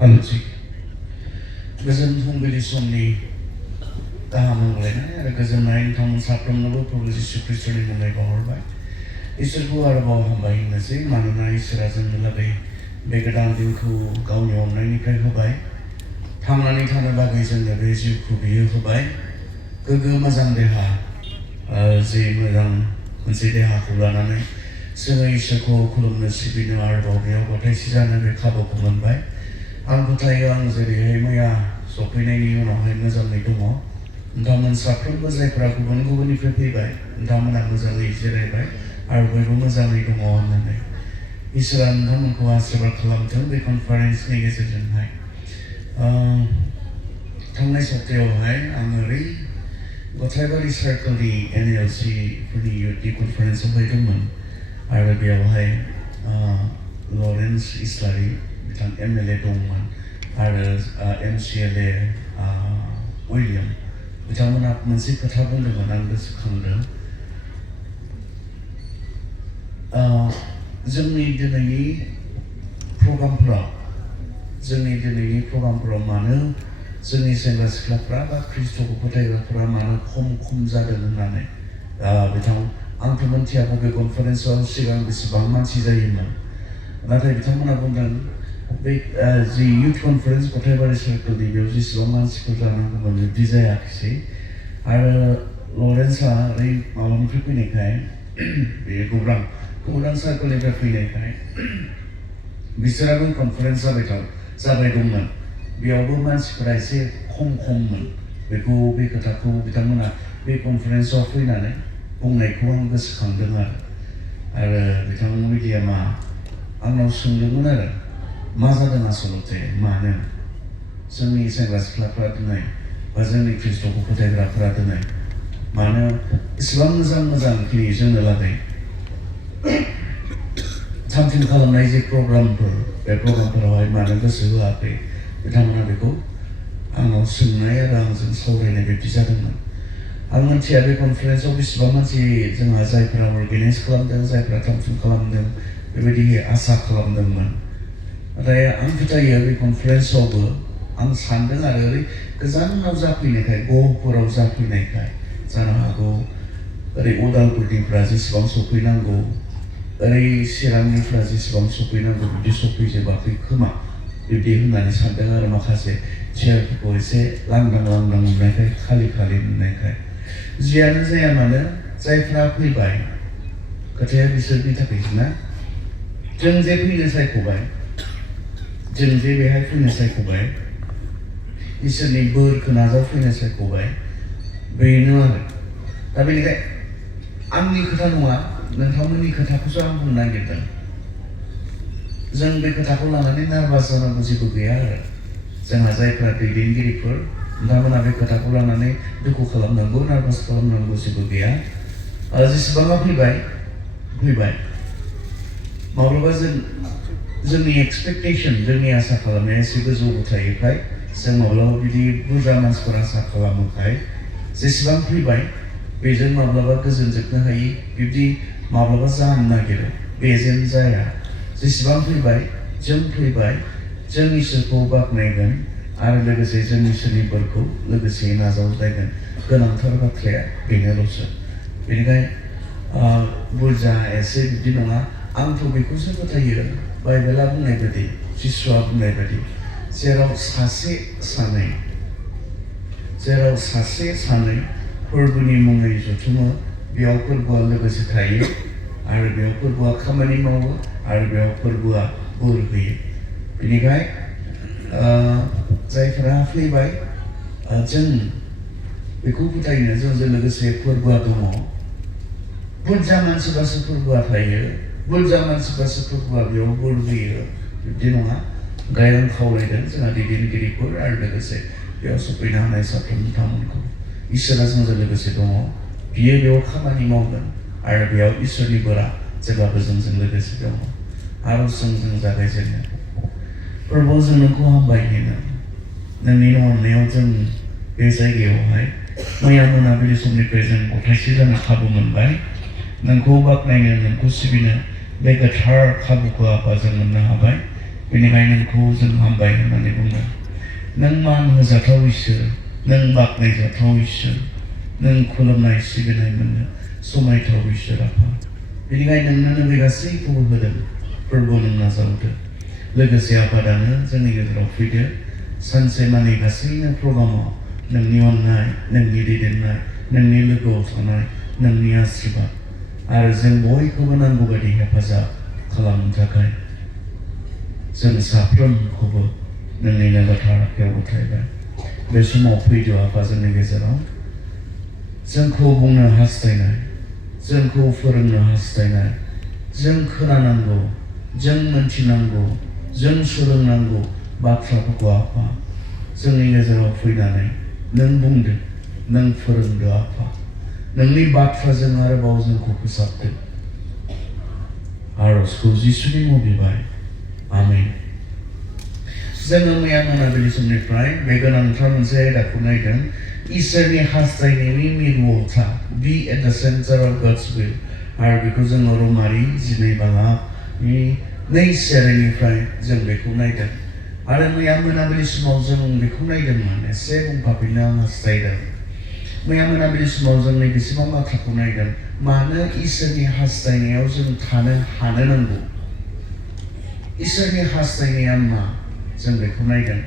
आलोचि गोजोन फुंबिलि समनि गाहाम हामलायनाय आरो गोजोननाय नोंथांमोन साफ्रोमनोबो प्रभु जिसु ख्रीष्टनि मुङै बावहरबाय। इसोरखौ आरोबाव हामबाय होनोसै मानोना इसोरा जोंनो लागै बे गोदान दिनखौ गावनि अननायनिफ्राय होबाय। थांनानै थानो लागै जोंनो बे जिउखौ बियो होबाय। गोग्गो मोजां देहा जि मोजां मोनसे देहाखौ लानानै जोङो इसोरखौ खुलुमनो सिबिनो आरोबाव बेयाव गथायसि जानो बे खाबुखौ मोनबाय। आं फोथायो आं जेरैहाय मैया सफैनायनि उनावहाय मोजाङै दङ। नोंथांमोन साफ्रोमबो जायफोरा गुबुन गुबुननिफ्राय फैबाय नोंथांमोना मोजाङै जिरायबाय आरो बयबो मोजाङै दङ होननानै इसोरा नोंथांमोनखौ आशीर्बाद खालामथों बे कनफारेन्सनि गेजेरजोंहाय। थांनाय सप्तायावहाय आं ओरै गथायबारि सार्कलनि NLC फोरनि इउथनि कनफारेन्सआव फैदोंमोन आरो बेयावहाय लरेन्स इस्लारि बिथां MLA दंमोन आरो MCLA उइलियाम बिथांमोना मोनसे खोथा बुंदोंमोन आं गोसोखांदों। जोंनि दिनैनि प्रग्रामफोराव मानो जोंनि सेंग्रा सिख्लाफ्रा बा ख्रीष्टखौ फोथायग्राफ्रा मानो खम जादों होननानै आंथ' मोनथिया बबे कनफारेन्सआव सिगां बेसेबां मानसि जायोमोन, नाथाय बिथांमोना बुंदों बे जि इउथ कनफारेन्स गथायबारि सार्कलनि बेयाव जेसेबां मानसिफोर जानांगौमोन बिदि जायाखिसै। आरो लरेन्सआ ओरै माबानिफ्राय फैनायखाय बे गौरां सार्कलनिफ्राय फैनायखाय बिसोराबो कनफारेन्स जाबाय दंमोन। बेयावबो मानसिफोरा एसे खममोन। बे खोथाखौ बिथांमोना बे कनफारेन्सआव फैनानै बुंनायखौ आं गोसोखांदों आरो बिथां मिडियामा आंनाव सोंदोंमोन आरो मा जादों आसलते मानो जोंनि सेंग्रा सिख्लाफ्रा दिनै बा जोंनि ख्रीष्टखौ फोथायग्राफ्रा दिनै मानो इसेबां मोजां जोंनो लागै थामथिम खालामनाय जे प्रग्रामफोर बे प्रग्रामफोरावहाय मानो गोसो होआखै बिथांमोना बेखौ आंनाव सोंनाय आरो आंजों सावरायनाय बिदि जादोंमोन। आं मोनथिया बे कनफारेन्सआव बेसेबां मानसि जोंहा जायफोरा अर्गेनाइज खालामदों जायफोरा थामथिम खालामदों बेबायदि आसा खालामदोंमोन। नाथाय आं फोथायो बे कनफारेन्सआवबो आं सानदों आरो ओरै गोजानाव जाफैनायखाय गहपुराव जाफैनायखाय जानो हागौ ओरै उदालगुरिनिफ्रा जेसेबां सफैनांगौ ओरै चिरांनिफ्रा जेसेबां सफैनांगौ बिदि सफैजोबाखै खोमा बिदि होननानै सानदों आरो माखासे चेयारफोरखौ एसे लांदां मोननायखाय खालि मोननायखाय। जियानो जाया मानो जायफ्रा फैबाय खोथाया बिसोरनि थाखायसो ना। जों जे बेहाय फैनो सायख'बाय इसोरनि बोरखौ नाजावफैनो सायख'बाय बेनो आरो दा बेनिखाय आंनि खोथा नङा नोंथांमोननि खोथाखौसो आं बुंनो नागिरदों। जों बे खोथाखौ लानानै नार्भास जानांगौ जेबो गैया आरो जोंहा जायफ्रा दैदेनगिरिफोर नोंथांमोना बे खोथाखौ लानानै दुखु खालामनांगौ नार्भास खालामनांगौ जेबो गैया। जेसेबाङा फैबाय माब्लाबा जोंनि एक्सपेक्टेसन जोंनि आसा खालामनाया एसे गोजौबो थायोखाय जों माब्लाबा बिदि बुरजा मानसिफोर आसा खालामोखाय जेसेबां फैबाय बेजों माब्लाबा गोजोनजोबनो हायि बिब्दि माब्लाबा जानो नागिरो बेजों जाया। जेसेबां फैबाय जों इसोरखौ बाख्नायगोन आरो लोगोसे जों इसोरनि बोरखौ लोगोसे नाजावलायगोन। गोनांथार बाथ्राया बेनोल'सो। बेनिखायनो बुरजा एसे बिदि नङा। आंथ' बेखौसो फोथायो बाइबेला बुंनाय बायदि जिसुआ बुंनाय बायदि जेराव सासे सानै फोरबोनि मुङै जथुमो बेयाव फोरबोआ लोगोसे थायो आरो बेयाव फोरबोआ खामानि मावो आरो बेयाव फोरबोआ बोर होयो। बेनिखाय जायफोरा फैबाय जों बेखौ फोथायनो जोंजों लोगोसे फोरबोआ दङ। बुरजा मानसिबासो फोरबोआ थायो, बुरजा मानसिबासो फोरबोआ बेयाव बोर होयो बिब्दि नङा। ओंखायनो आं खावलायदों जोंहा दैदेनगिरिफोर आरो लोगोसे बेयाव सफैनो हानाय साफ्रोम बिथांमोनखौ इसोरा जोंजों लोगोसे दङ। बियो बेयाव खामानि मावगोन आरो बेयाव इसोरनि बोरा जेब्लाबो जोंजों लोगोसे दङ। आर'जजों जागायजेनो। प्रभु जों नोंखौ हामबाय होनो नोंनि अननायाव जों बे जायगायावहाय मैया मोनाबिलि समनिफ्राय जों गथायसि जानो खाबु मोनबाय। नोंखौ बाख्नायनो नोंखौ सिबिनो बे गोथार खाबुखौ आफा जों मोननो हाबाय। बेनिखायनो नोंखौ जों हामबाय होननानै बुङो नों मान होजाथाव इसोर नों बाख्नायजाथाव इसोर नों खुलुमनाय सिबिनाय मोननो समायथाव इसोर आफा बेनिखायनो नोंनो बे गासैखौबो होदों फोरबो नों नाजावदो लोगोसे आफादानो जोंनि गेजेराव फैदो सानसे मानि गासैनो प्रग्रामाव नोंनि अननाय नोंनि दैदेननाय नोंनि लोगोआव थानाय नोंनि आशीर्बाद आरो जों बयखौबो नांगौ बायदि हेफाजाब खालामनो थाखाय जों साफ्रोमखौबो नोंनिनो गोथार आखायाव गथायबाय बे समाव फैदो आफा जोंनि गेजेराव जोंखौ बुंनो हास्थायनाय जोंखौ फोरोंनो हास्थायनाय जों खोनानांगौ जों मोनथिनांगौ जों सोलोंनांगौ बाथ्राफोरखौ आफा जोंनि गेजेराव फैनानै नों बुंदो नों फोरोंदो आफा नोंनि बाथ्राजों आरोबाव जोंखौ फोसाबदो आरजखौ जिसुनि मुङाव बिबाय आमेन जोङो मैया मोनाबिलि समनिफ्राय बे गोनांथार मोनसे आयदाखौ नायदों इसोरनि हास्थायनायनि मिरुआव to be at the centre of God's will आरो बेखौ जोङो रमारि 12 बाहागनि 2 सेरनिफ्राय जों बेखौ नायदों आरो मैया मोनाबिलि समाव जों बेखौ नायदोंमोन एसे बुंफाफिननो आं हास्थायदों मैया मोनाबिलि समाव जों बेसेबां बाथ्राखौ नायदों मानो इसोरनि हास्थायनायाव जों थानो हानो नांगौ इसोरनि हास्थायनाया मा जों बेखौ नायदों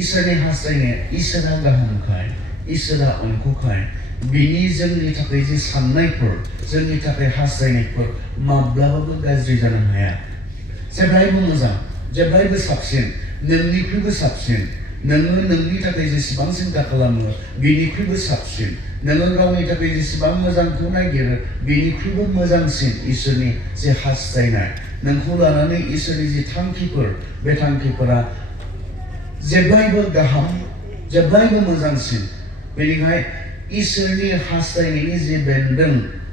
इसोरनि हास्थायनाया इसोरा गाहामखाय इसोरा अनख'खाय बिनि जोंनि थाखाय जे साननायफोर जोंनि थाखाय हास्थायनायफोर माब्लाबाबो गाज्रि जानो हाया जेब्लायबो मोजां जेब्लायबो साबसिन नोंनिख्रुइबो साबसिन नोङो नोंनि थाखाय जेसेबां सिन्था खालामो बिनिख्रुइबो साबसिन नोङो गावनि थाखाय जेसेबां मोजांखौ नागिरो बिनिख्रुइबो मोजांसिन इसोरनि जे हास्थायनाय नोंखौ लानानै इसोरनि जे थांखिफोर बे थांखिफोरा जेब्लायबो गाहाम जेब्लायबो मोजांसिन बेनिखाय इसोरनि हास्थायनायनि जे बेन्दों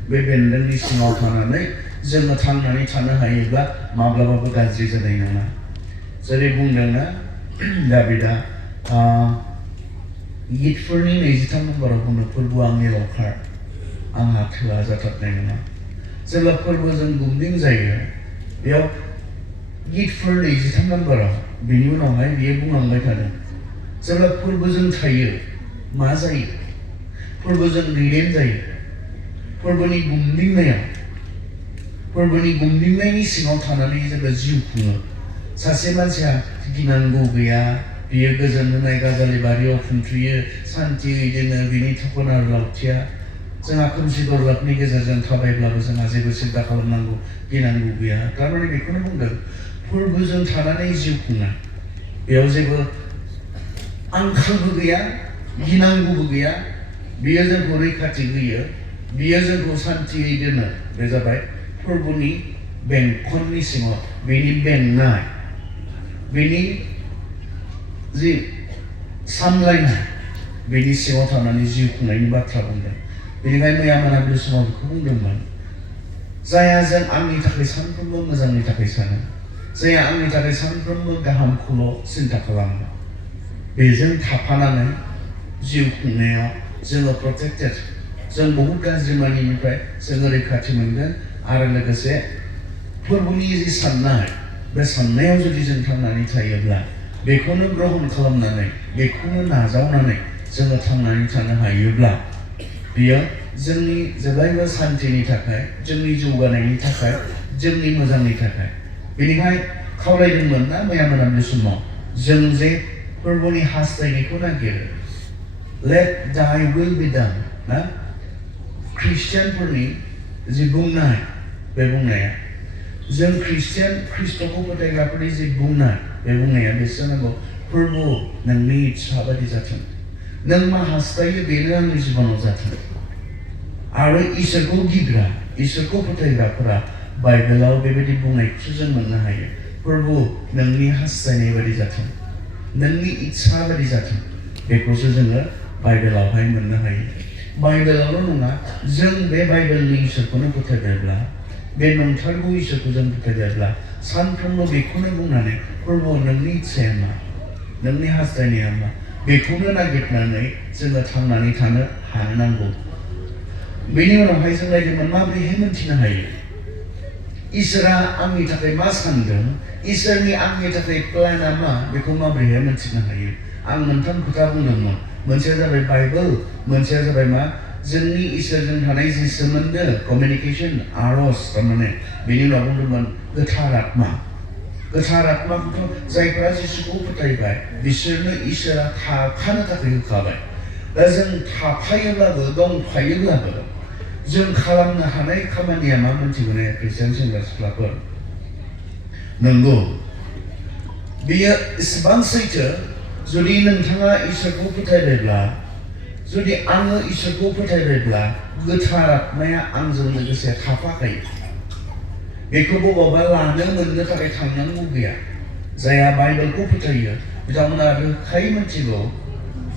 बे बेन्दोंनि सिङाव थानानै जोङो थांनानै थानो हायोब्ला माब्लाबाबो गाज्रि जानाय नङा जेरै बुंदोंना दाबिदा गितफोरनि 23 नम्बराव बुंनो फोरबो आंनि लावखार आंहा थोआ जाथारनाय नङा जेब्ला फोरबोजों गुमदिं जायो बेयाव गितफोर 23 नम्बराव बिनि उनावहाय बियो बुंलांबाय थादों जेब्ला फोरबोजों थायो मा जायो फोरबोजों दैदेन जायो फोरबोनि गुमदिंनायनि सिङाव थानानै जेब्ला जिउ खुङो सासे मानसिया गिनांगौ गैया बियो गोजोन होनाय गाजालि बारियाव खुंथुयो सान्थियै दोनो बिनि थखन आरो लावथिया जोंहा खोमसि दरजाबनि गेजेरजों थाबायब्लाबो जोंहा जेबो सिन्था खालामनांगौ गिनांगौ गैया थारमाने बेखौनो बुंदों फोरबोजों थानानै जिउ खुंनाय बेयाव जेबो आंखालबो गैया गिनांगौबो गैया बियो जोंखौ रैखाथि होयो बियो जोंखौ सान्थियै दोनो बे जाबाय फोरबोनि बेंखननि सिङाव बेनि बेंनाय बेनि जि सामलायनाय बेनि सिङाव थानानै जिउ खुंनायनि बाथ्रा बुंदों बेनिखायनो मैया मोनाबिलि समाव बेखौ बुंदोंमोन जायहा जों आंनि थाखाय सानफ्रोमबो मोजांनि थाखाय सानो जायहा आंनि थाखाय सानफ्रोमबो गाहामखौल' सिन्था खालामो बेजों थाफानानै जिउ खुंनायाव जोङो प्रटेक्टेड जों बहुद गाज्रि मानिनिफ्राय जोङो रैखाथि मोनगोन आरो लोगोसे फोरबोनि जि साननाय बे साननायाव जुदि जों थांनानै थायोब्ला बेखौनो ग्रहण खालामनानै बेखौनो नाजावनानै जोङो थांनानै थानो हायोब्ला बेयो जोंनि जेब्लायबो सान्थिनि थाखाय जोंनि जौगानायनि थाखाय जोंनि मोजांनि थाखाय बेनिखाय खावलायदोंमोन ना मैया मोनाबिलि समाव जों जे फोरबोनि हास्थायनायखौ नागिरो लेट दाइ विल बि डान ना ख्रिस्टियानफोरनि जि बुंनाय बे बुंनाया जों ख्रिस्ट'खौ फोथायग्राफोरनि जि बुंनाय बे बुंनाया बेसो नांगौ फोरबो नोंनि इच्छा बायदि जाथों नों मा हास्थायो बेनो आंनि जिबनाव जाथों आरो इसोरखौ गिग्रा इसोरखौ फोथायग्राफोरा बाइबेलाव बेबायदि बुंनायखौसो जों मोननो हायो फोरबो नोंनि हास्थायनाय बायदि जाथों नोंनि इच्छा बायदि जाथों बेखौसो जोङो बाइबेलावहाय मोननो हायो बाइबेलावल' नङा जों बे बाइबेलनि इसोरखौनो फोथायबायब्ला बे नंथारगौ इसोरखौ जों फोथायबायब्ला सानफ्रोमबो बेखौनो बुंनानै फोरबो नोंनि इच्छाया मा नोंनि हास्थायनाया मा बेखौनो नागिरनानै जोङो थांनानै थानो हानो नांगौ बेनि उनावहाय जों नायदोंमोन माबोरैहाय मोनथिनो हायो इसोरा आंनि थाखाय मा सानदों इसोरनि आंनि थाखाय प्लेनआ मा बेखौ माबोरैहाय मिथिनो हायो आं मोनथाम खोथा बुंदोंमोन मोनसेया जाबाय बाइबेल मोनसेया जाबाय मा जोंनि इसोरजों थानाय जि सोमोन्दो कमिउनिकेशन आरज थारमाने बेनि उनाव बुंदोंमोन गोथार आत्माखौथ' जायफ्रा जिसुखौ फोथायबाय बिसोरनो इसोरा थाफानो थाखाय होखाबाय दा जों थाफायोब्लाबो दंफायोब्लाबो जों खालामनो हानाय खामानिया मा मोनथिगौने ख्रिस्टियान सेंग्रा सिख्लाफोर नंगौ बेयो एसेबां सैथो जुदि नोंथाङा इसोरखौ फोथायबायब्ला जुदि आङो इसोरखौ फोथायबायब्ला गोथार आत्माया आंजों लोगोसे थाफाखायो बेखौ बबावबा लानो मोननो थाखाय थांनांगौ गैया जायहा बाइबेलखौ फोथायो बिथांमोना रोखायै मिथिगौ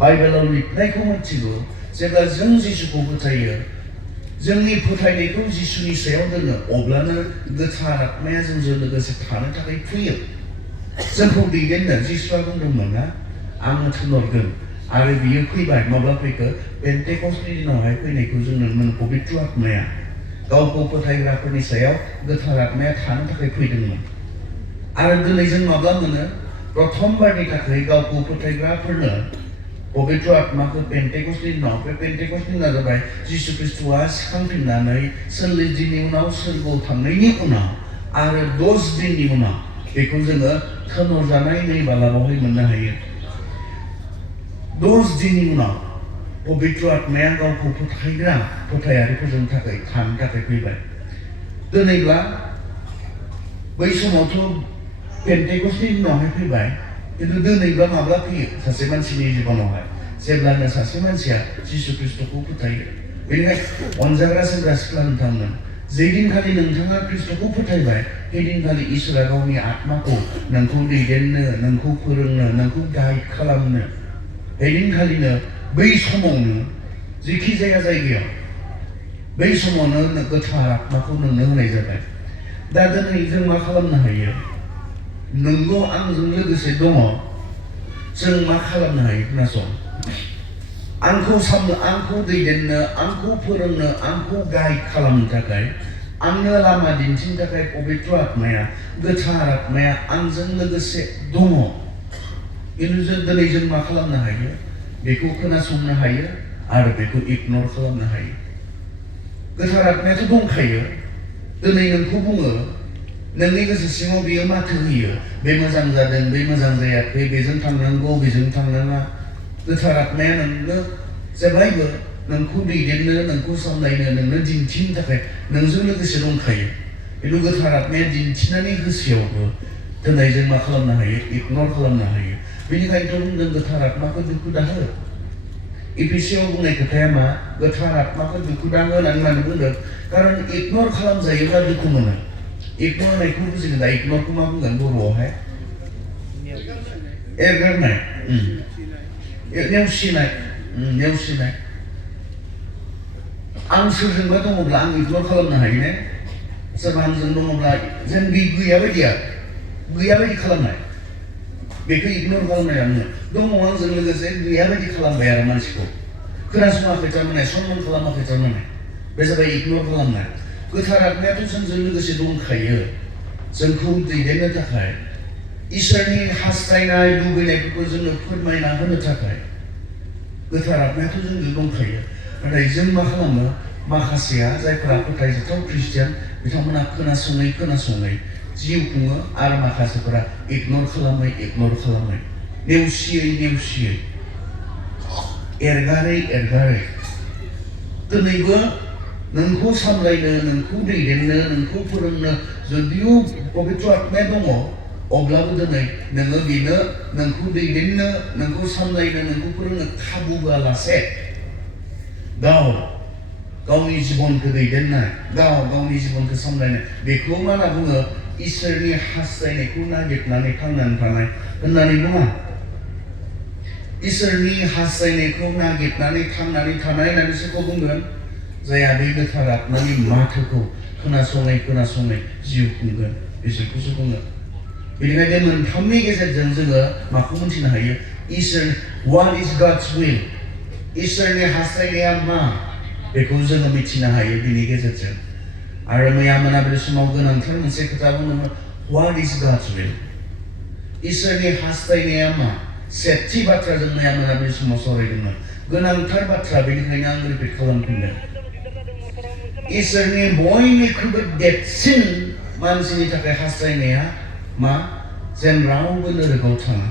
बाइबेलाव लिरनायखौ मिथिगौ जेब्ला जों जिसुखौ फोथायो जोंनि फोथायनायखौ जिसुनि सायाव दोनो अब्लानो गोथार आत्माया जोंजों लोगोसे थानो थाखाय फैयो जोंखौ दैदेननो जिसुआ बुंदोंमोन ना आङो थिनहरगोन आरो बियो फैबाय माब्ला फैखो पेन्टेकस्टनि दिनावहाय फैनायखौ जों नुनो मोनो पबित्र आत्माया गावखौ फोथायग्राफोरनि सायाव गोथार आत्माया थानो थाखाय फैदोंमोन आरो दिनै जों माब्ला मोनो प्रथमबारनि थाखाय गावखौ फोथायग्राफोरनो पबित्र आत्माखौ पेन्टेकस्टनि दिनाव बे पेन्टेकस्टनि दिना जाबाय जिसु ख्रिस्ट'आ सिखांफिननानै 40 दिननि उनाव सोरगोआव थांनायनि उनाव आरो 10 दिननि उनाव बेखौ जोङो थिनहरजानाय नै बालाबावहाय मोननो हायो 10 दिननि उनाव पबित्र आत्माया गावखौ फोथायग्रा फोथायारिफोरजों थाखाय थानो थाखाय फैबाय दिनैब्ला बै समावथ' पेन्टेकस्टनि दिनावहाय फैबाय किन्तु दिनैब्ला माब्ला फैयो सासे मानसिनि जिबनावहाय जेब्लानो सासे मानसिया जिसु ख्रिस्ट'खौ फोथायो बेनिखायनो अनजाग्रा सेंग्रा सिख्ला नोंथांमोन जे दिनखालि नोंथाङा ख्रिस्ट'खौ फोथायबाय बे दिनखालि इसोरा गावनि आत्माखौ नोंखौ दैदेननो नोंखौ फोरोंनो नोंखौ गाइड खालामनो बे दिनखालिनो बै समावनो जेखि जाया जायगायाव बै समावनो गोथार आत्माखौ नोंनो होनाय जाबाय दा दिनै जों मा खालामनो हायो नोंगौ आंजों लोगोसे दङ जों मा खालामनो हायो खोनासं आंखौ सामनो आंखौ दैदेननो आंखौ फोरोंनो आंखौ गाइड खालामनो थाखाय आंनो लामा दिन्थिनो थाखाय पबित्र आत्माया गोथार आत्माया आंजों लोगोसे दङ किन्तु जों दिनै जों मा खालामनो हायो बेखौ खोनासंनो हायो आरो बेखौ इगनर खालामनो हायो गोथार आत्मायाथ' दंखायो दिनै नोंखौ बुङो नोंनि गोसो सिङाव बियो माथो होयो बे मोजां जादों बे मोजां जायाखै बेजों थांनांगौ बेजों थांनाङा गोथार आत्माया नोंनो जेब्लायबो नोंखौ दैदेननो नोंखौ सामलायनो नोंनो दिन्थिनो थाखाय नोंजों लोगोसे दंखायो किन्तु गोथार आत्माया दिन्थिनानै होसेयावबो दिनै जों मा खालामनो हायो इगनर खालामनो हायो बेनिखायनोथ' बुंदों गोथार आत्माखौ दुखु दाहो एफिसियाव बुंनाय खोथाया मा गोथार आत्माखौ दुखु दाहो होननानै बुंदों कारन इगनर खालामजायोब्ला दुखु मोनो इगनर होननायखौ बुजिगोन दा इगनरखौ मा बुंगोन बर'आवहाय एरगारनाय नेवसिनाय आं सोरजोंबा दङब्ला आं इगनर खालामनो हायो ने सोरबा आंजों दङब्ला जों गैया बायदि खालामनाय बेखौ इगनर खालामनाय आङो दङ आंजों लोगोसे गैया बायदि खालामबाय आरो मानसिखौ खोनासङाखै थारमाने सनमान खालामाखै थारमाने बे जाबाय इगनर खालामनाय गोथार आत्मायाथ' जोंजों लोगोसे दंखायो जोंखौ दैदेननो थाखाय इसोरनि हास्थायनाय लुबैनायफोरखौ जोंनो फोरमायना होनो थाखाय गोथार आत्मायाथ' जोंजों दंखायो नाथाय जों मा खालामो माखासेया जायफोरा फोथायजाथाव ख्रिस्टियान बिथांमोना खोनासङै जिउ खुङो आरो माखासेफोरा इगनर खालामै नेवसियै एरगारै दिनैबो नोंखौ सामलायनो नोंखौ दैदेननो नोंखौ फोरोंनो जुदियो पबित्र आत्माया दङ अब्लाबो दिनै नोङो बेनो नोंखौ दैदेननो नोंखौ सामलायनो नोंखौ फोरोंनो खाबु होआलासे गावनि जिबनखौ दैदेननाय गावनि जिबनखौ सामलायनाय बेखौ मा होनना बुङो इसोरनि हास्थायनायखौ नागिरनानै थांनानै थानाय होननानै बुङा इसोरनि हास्थायनायखौ नागिरनानै थांनानै थानाय होननानै सोरखौ बुंगोन जायहा बे गोथार आत्मानि माथोखौ खोनासङै जिउ खुंगोन बिसोरखौसो बुङो बेनिखायनो बे मोनथामनि गेजेरजों जोङो माखौ मिथिनो हायो इसोर what is God's will इसोरनि हास्थायनाया मा बेखौ जोङो मिथिनो हायो बिनि गेजेरजों आरो मैया मोनाबिलि समाव गोनांथार मोनसे खोथा बुंदोंमोन What is God's will? इसोरनि हास्थायनाया मा? सेथि बाथ्रा जों मैया मोनाबिलि समाव सावरायदोंमोन गोनांथार बाथ्रा बेनिखायनो आं रिपिट खालामफिनदों इसोरनि बयनिख्रुइबो देरसिन मानसिनि थाखाय हास्थायनाया मा? जेन रावबो नोरगआव थाङा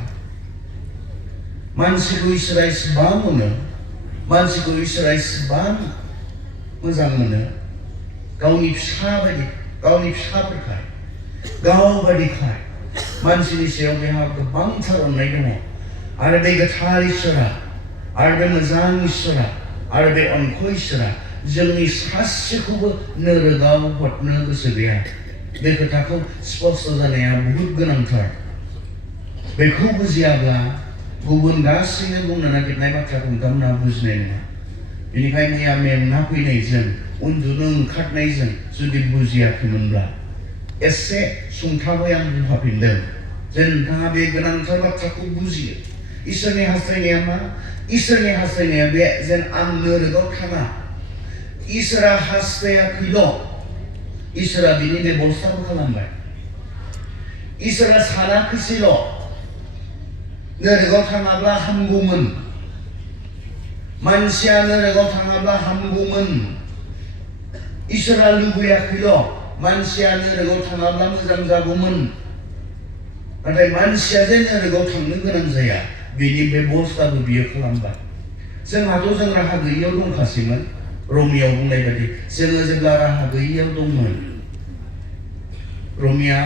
मानसिखौ इसोरा इसेबां मोनो मानसिखौ इसोरा इसेबां मोजां मोनो गावनि फिसा बायदि गावनि फिसाफोरखाय गाव बायदिखाय मानसिनि सायाव बेहा गोबांथार अननाय दङ आरो बे गोथार इसोरा आरो बे मोजां इसोरा आरो बे अनख' इसोरा जोंनि सासेखौबो नोरगाव हरनो गोसो गैया बे खोथाखौ स्पष्ट जानाया बहुद गोनांथार बेखौ बुजियाब्ला गुबुन गासैनो बुंनो नागिरनाय बाथ्राखौ नोंथांमोना बुजिनाय नङा बेनिखायनो मैया मेंना फैनायजों उन्दुनो ओंखारनायजों जुदि बुजियाखैमोनब्ला एसे सुंथाबै आं बुंफाफिनदों जे नोंथाङा बे गोनांथार बाथ्राखौ बुजियो इसोरनि हास्थायनाया मा? इसोरनि हास्थायनाया बे जेन आं नोरगाव थाङा इसोरा हास्थायाखैल' इसोरा बिनि बेबस्थाबो खालामबाय इसोरा सानाखैसैल' नोरगाव थाङाब्ला हामगौमोन मानसिया नोरगाव थाङाब्ला हामगौमोन इसोरा लुबैयाखैल' मानसिया नोरगाव थाङाब्ला मोजां जागौमोन नाथाय मानसिया जे नोरगाव थांनो गोनां जाया बिनि बेबस्थाबो बियो खालामबाय जोंहाथ' जों राहा गैयियाव दंखासैमोन रमियाव बुंनाय बायदि जोङो जेब्ला राहा गैयियाव दंमोन रमिया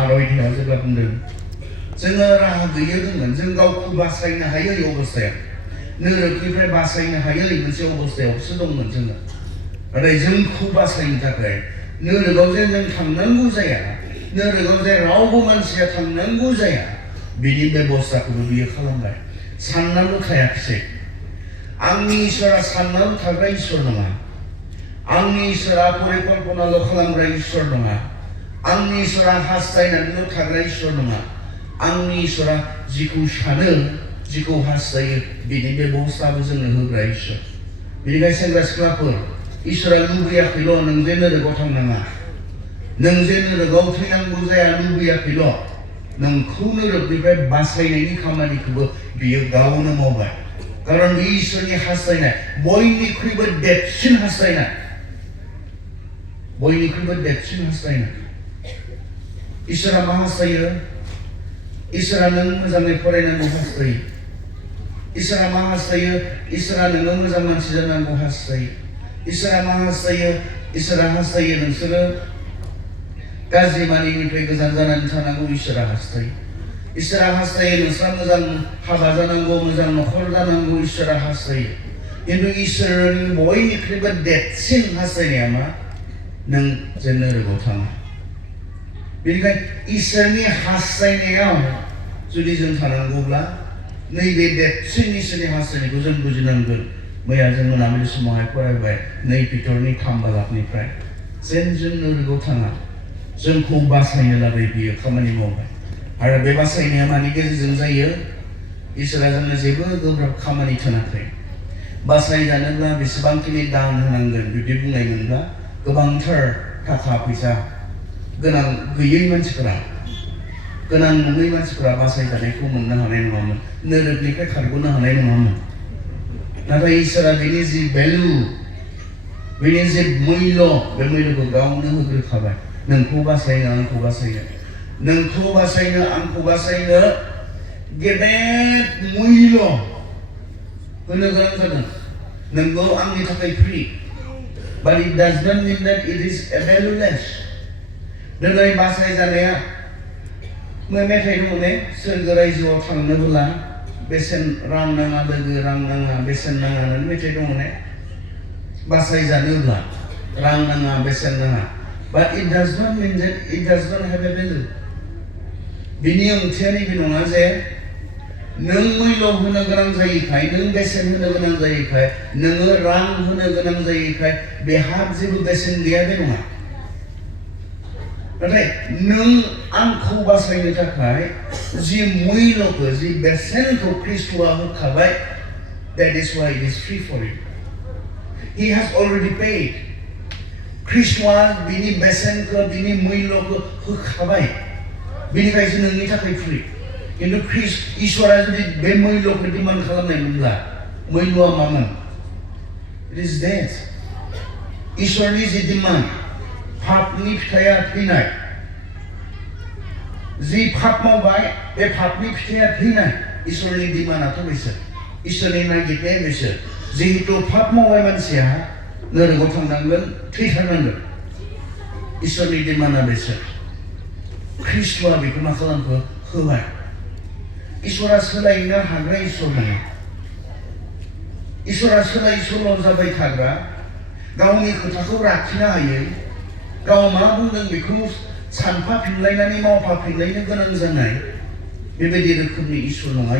आर'यथायाव जेब्ला बुंदों जोङो राहा गैयियाव दंमोन जों गावखौ बासायनो हायै अबस्थायाव नोरगनिफ्राय बासायनो हायै मोनसे अबस्थायावसो दंमोन जोङो नाथाय जोंखौ बासायनो थाखाय नोरगाव जे जों थांनांगौ जाया नोरगाव जे रावबो मानसिया थांनांगौ जाया बिनि बेबस्थाखौबो बियो खालामबाय साननाल' थायाखिसै आंनि इसोरा साननाल' थाग्रा इसोर नङा आंनि इसोरा परिकल्पनाल' खालामग्रा इसोर नङा आंनि इसोरा हास्थायनानैल' थाग्रा इसोर नङा आंनि इसोरा जिखौ सानो जिखौ हास्थायो बिनि बेबस्थाबो जोंनो होग्रा इसोर बेनिखायनो सेंग्रा सिख्लाफोर इसोरा लुबैयाखैल' नों जे नोरगाव थांनाङा नों जे नोरगाव थैनांगौ जाया लुबैयाखैल' नोंखौ नोरगनिफ्राय बासायनायनि खामानिखौबो बियो गावनो मावबाय खारन बे इसोरनि हास्थायनाय बयनिख्रुइबो देरसिन हास्थायनाय बयनिख्रुइबो देरसिन हास्थायनाय इसोरा मा हास्थायो इसोरा नों मोजाङै फरायनांगौ हास्थायो इसोरा मा हास्थायो इसोरा नोङो मोजां मानसि जानांगौ हास्थायो इसोरा मा हास्थायो इसोरा हास्थायो नोंसोरो गाज्रि मानिनिफ्राय गोजान जानानै थानांगौ इसोरा हास्थायो इसोरा हास्थायो नोंस्रा मोजां हाबा जानांगौ मोजां न'खर जानांगौ इसोरा हास्थायो खिन्थु इसोरनि बयनिख्रुइबो देरसिन हास्थायनाया मा नों जे नोरगाव थाङा बेनिखायनो इसोरनि हास्थायनायाव जुदि जों थानांगौब्ला नैबे देरसिन इसोरनि हास्थायनायखौ जों बुजिनांगोन मैया जों मोनाबिलि समावहाय फरायबाय 2 पिटरनि 3 बालाकनिफ्राय जेन जों नोरगाव थाङा जोंखौ बासायनो लागै बियो खामानि मावबाय आरो बे बासायनाया मानि गेजेरजों जायो इसोरा जोंनो जेबो गोब्राब खामानि थोनाखै बासायजानोब्ला बेसेबांखिनि दान होनांगोन बिदि बुंनायमोनब्ला गोबांथार थाखा फैसा गोनां गैयै मानसिफोरा गोनां नङै मानसिफोरा बासायजानायखौ मोननो हानाय नङामोन नोरगनिफ्राय खारग'नो हानाय नङामोन नाथाय इसोरा बेनि जि भेलु बेनि जि मुल्य बे मुल्यखौ गावनो होग्रोखाबाय नोंखौ बासायनो आंखौ बासायनो नोंखौ बासायनो आंखौ बासायनो गेदेर मुल्य होनो गोनां जादों नोंगौ आंनि थाखाय free but it does not mean that it is valueless दिनै बासायजानाया मेथाइ दङ ने सोरगो रायजोआव थांनोब्ला बेसेन रां नाङा लोगो रां नाङा बेसेन नाङा होननानै मेथाइ दङ ने बासायजानोब्ला रां नाङा बेसेन नाङा but it does not mean that it does not have a value बिनि ओंथिया नैबे नङा जे नों मुल्य होनो गोनां जायैखाय नों बेसेन होनो गोनां जायैखाय नोङो रां होनो गोनां जायैखाय बेहा जेबो बेसेन गैया बे नङा नाथाय नों आंखौ बासायनो थाखाय जि मुल्यखौ जि बेसेनखौ ख्रिस्ट'आ होखाबाय that is why it is free for you he has already paid खृष्टआ बिनि बेसेनखौ बिनि मुल्यखौ होखाबाय बेनिखायसो नोंनि थाखाय फ्रि किन्तु इसोरा जुदि बे मुल्यखौ डिमान्ड खालामनायमोनब्ला मुल्यआ मामोन इट इज डेथ इसोरनि जि डिमान्ड पापनि फिथाइया थैनाय जि पाप मावबाय बे पापनि फिथाइया थैनाय इसोरनि डिमान्डआथ' बेसोर इसोरनि नागिरनाया बेसोर जिहेतु पाप मावबाय मानसिया नरकआव थांनांगोन थैथारनांगोन इसोरनि डिमान्डआ बेसोर ख्रिस्ट'आ बेखौ मा खालामखो होबाय इसोरा सोलायनो हाग्रा इसोर नङा इसोरा सोलाय सोल' जाबाय थाग्रा गावनि खोथाखौ लाखिनो हायो गाव मा बुंदों बेखौ सानफाफिनलायनानै मावफाफिनलायनो गोनां जानाय बेबायदि रोखोमनि इसोर नङा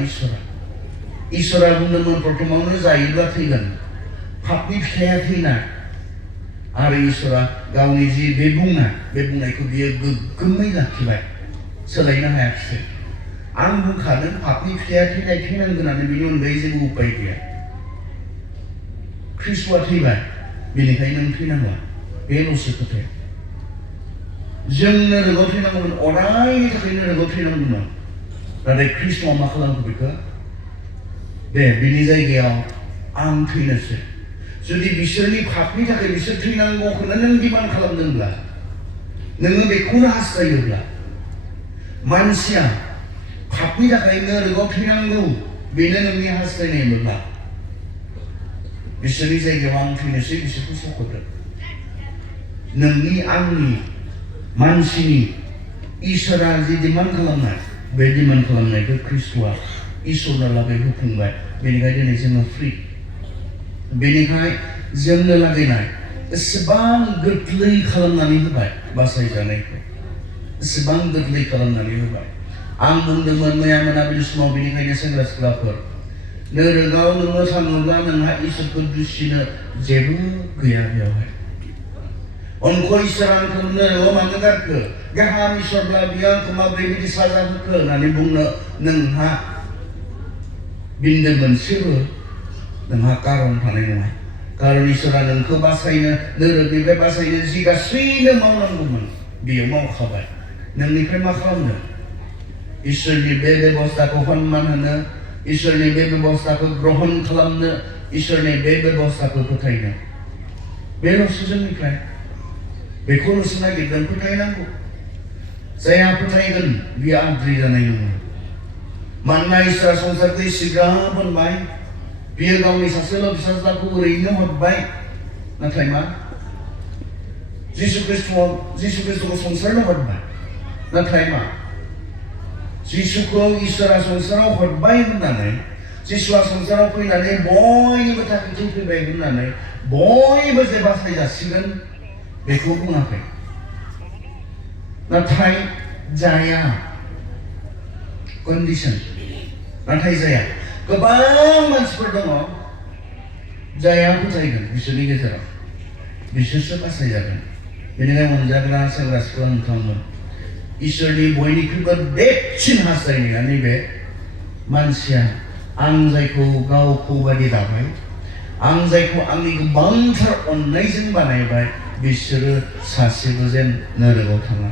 इसोरा बुंदोंमोन प्रथमावनो जायोब्ला थैगोन पापनि फिथाइया थैनाय आरो इसोरा गावनि जि बे बुंनायखौ बियो गोग्गोमै लाखिबाय सोलायनो हायाखिसै आं बुंखादों पापनि फिथाइया थैनांगोन होननानै बिनि अनगायै जेबो उपाय गैया ख्रिस्ट'आ थैबाय बेनिखायनो नों थैनांला बेल'सो खोथाया जों नरकआव थैनांगौमोन अरायनि थाखाय नरकआव थैनांगौमोन नाथाय ख्रिस्ट'आ मा खालामखो बेखौ दे बिनि जायगायाव आं थैनोसै जुदि बिसोरनि पापनि थाखाय बिसोर थैनांगौखौनो नों डिमान्ड खालामदोंब्ला नोङो बेखौनो हास्थायोब्ला मानसिया पापनि थाखाय नरकआव थैनांगौ बेनो नोंनि हास्थायनायमोनब्ला बिसोरनि जायगायाव आं थैनोसै बिसोरखौ सायख'दो नोंनि आंनि मानसिनि इसोरा जि डिमान्ड खालामनाय बे डिमान्ड खालामनायखौ ख्रिस्ट'आ इसोरनो लागै होफुंबाय बेनिखाय दिनै जोङो फ्रि बेनिखाय जोंनो लागायनाय एसेबां गोरलै खालामनानै होबाय बासायजानायखौ एसेबां गोरलै खालामनानै होबाय आं बुंदोंमोन मैया मोनाबिलि समाव बेनिखायनो सेंग्रा सिख्लाफोर नरकआव नोङो थाङोब्ला नोंहा इसोरखौ दुसिनो जेबो गैया बेयावहाय उनको इसोरा आंखौ नरकआव मानो गारखो गाहाम इसोरब्ला बियो आंखौ माबोरै बिदि साजा होखो होननानै बुंनो नोंहा बिन्दो मोनसेबो नोंहा कारन थानाय नङा कारन इसोरा नोंखौ बासायनो नरकनिफ्राय बासायनो जि गासैनो मावनांगौमोन बेयो मावखाबाय नोंनिफ्राय मा खालामनो इसोरनि बे बेबस्थाखौ सन्मान होनो इसोरनि बे बेबस्थाखौ ग्रहण खालामनो इसोरनि बे बेबस्थाखौ फोथायनो बेल'सो जोंनिफ्राय बेखौल'सो नागिरगोन फोथायनांगौ जायहा फोथायगोन बियो आद्रि जानाय नङा मानोना इसोरा संसारखौ इसिग्राब अनबाय बियो गावनि सासेल' फिसाज्लाखौ ओरैनो हरबाय नाथाय मा जिसु ख्रिस्ट'खौ संसारनो हरबाय नाथाय मा जिसुखौ इसोरा संसाराव हरबाय होननानै जिसुआ संसाराव फैनानै बयनिबो थाखाय थैफैबाय होननानै बयबो जे बासाय जासिगोन बेखौ बुङाखै नाथाय जाया कन्डिशन नाथाय जाया गोबां मानसिफोर दङ जायहा फोथायगोन बिसोरनि गेजेराव बिसोरसो बासायजागोन बेनिखायनो मोनजाग्रा सेंग्रा सिख्ला नोंथांमोन इसोरनि बयनिख्रुइबो देरसिन हास्थायनाया नैबे मानसिया आं जायखौ गावखौ बादि दाबाय आं जायखौ आंनि गोबांथार अननायजों बानायबाय बिसोरो सासेबो जेन नरकआव थाङा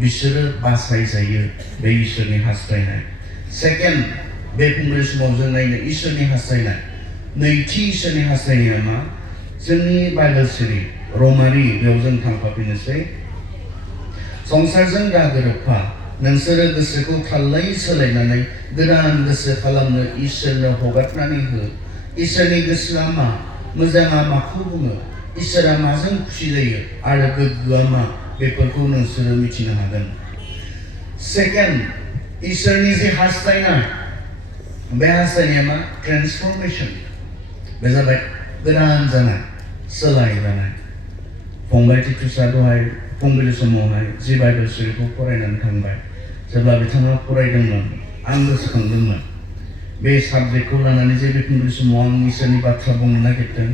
बिसोरो बासायजायो बे इसोरनि हास्थायनाय सेकेन्ड बे फुंबिलि समाव जों नायनो इसोरनि हास्थायनाय नैथि इसोरनि हास्थायनाया मा जोंनि बाइबेल सिरि रमारि बेयाव जों थांफाफिननोसै संसारजों दा गोरोबफा नोंसोरो गोसोखौ थाल्लै सोलायनानै गोदान गोसो खालामनो इसोरनो हगारनानै हो इसोरनि गोसोआ मा मोजाङा माखौ बुङो इसोरा माजों खुसि जायो आरो गोग्गोआ मा बेफोरखौ नोंसोरो मिथिनो हागोन सेकेन्ड इसोरनि जे हास्थायनाय बे हास्थायनाया मा ट्रेन्सफर्मेशन बे जाबाय गोदान जानाय सोलायजानाय फंबाय टिटुसा दहाय फुंबिलि समावहाय जि बाइबेल सिरिखौ फरायनानै थांबाय जेब्ला बिथाङा फरायदोंमोन आं गोसोखांदोंमोन बे साबजेक्टखौ लानानै जे बे फुंबिलि समाव आं इसोरनि बाथ्रा बुंनो नागिरदों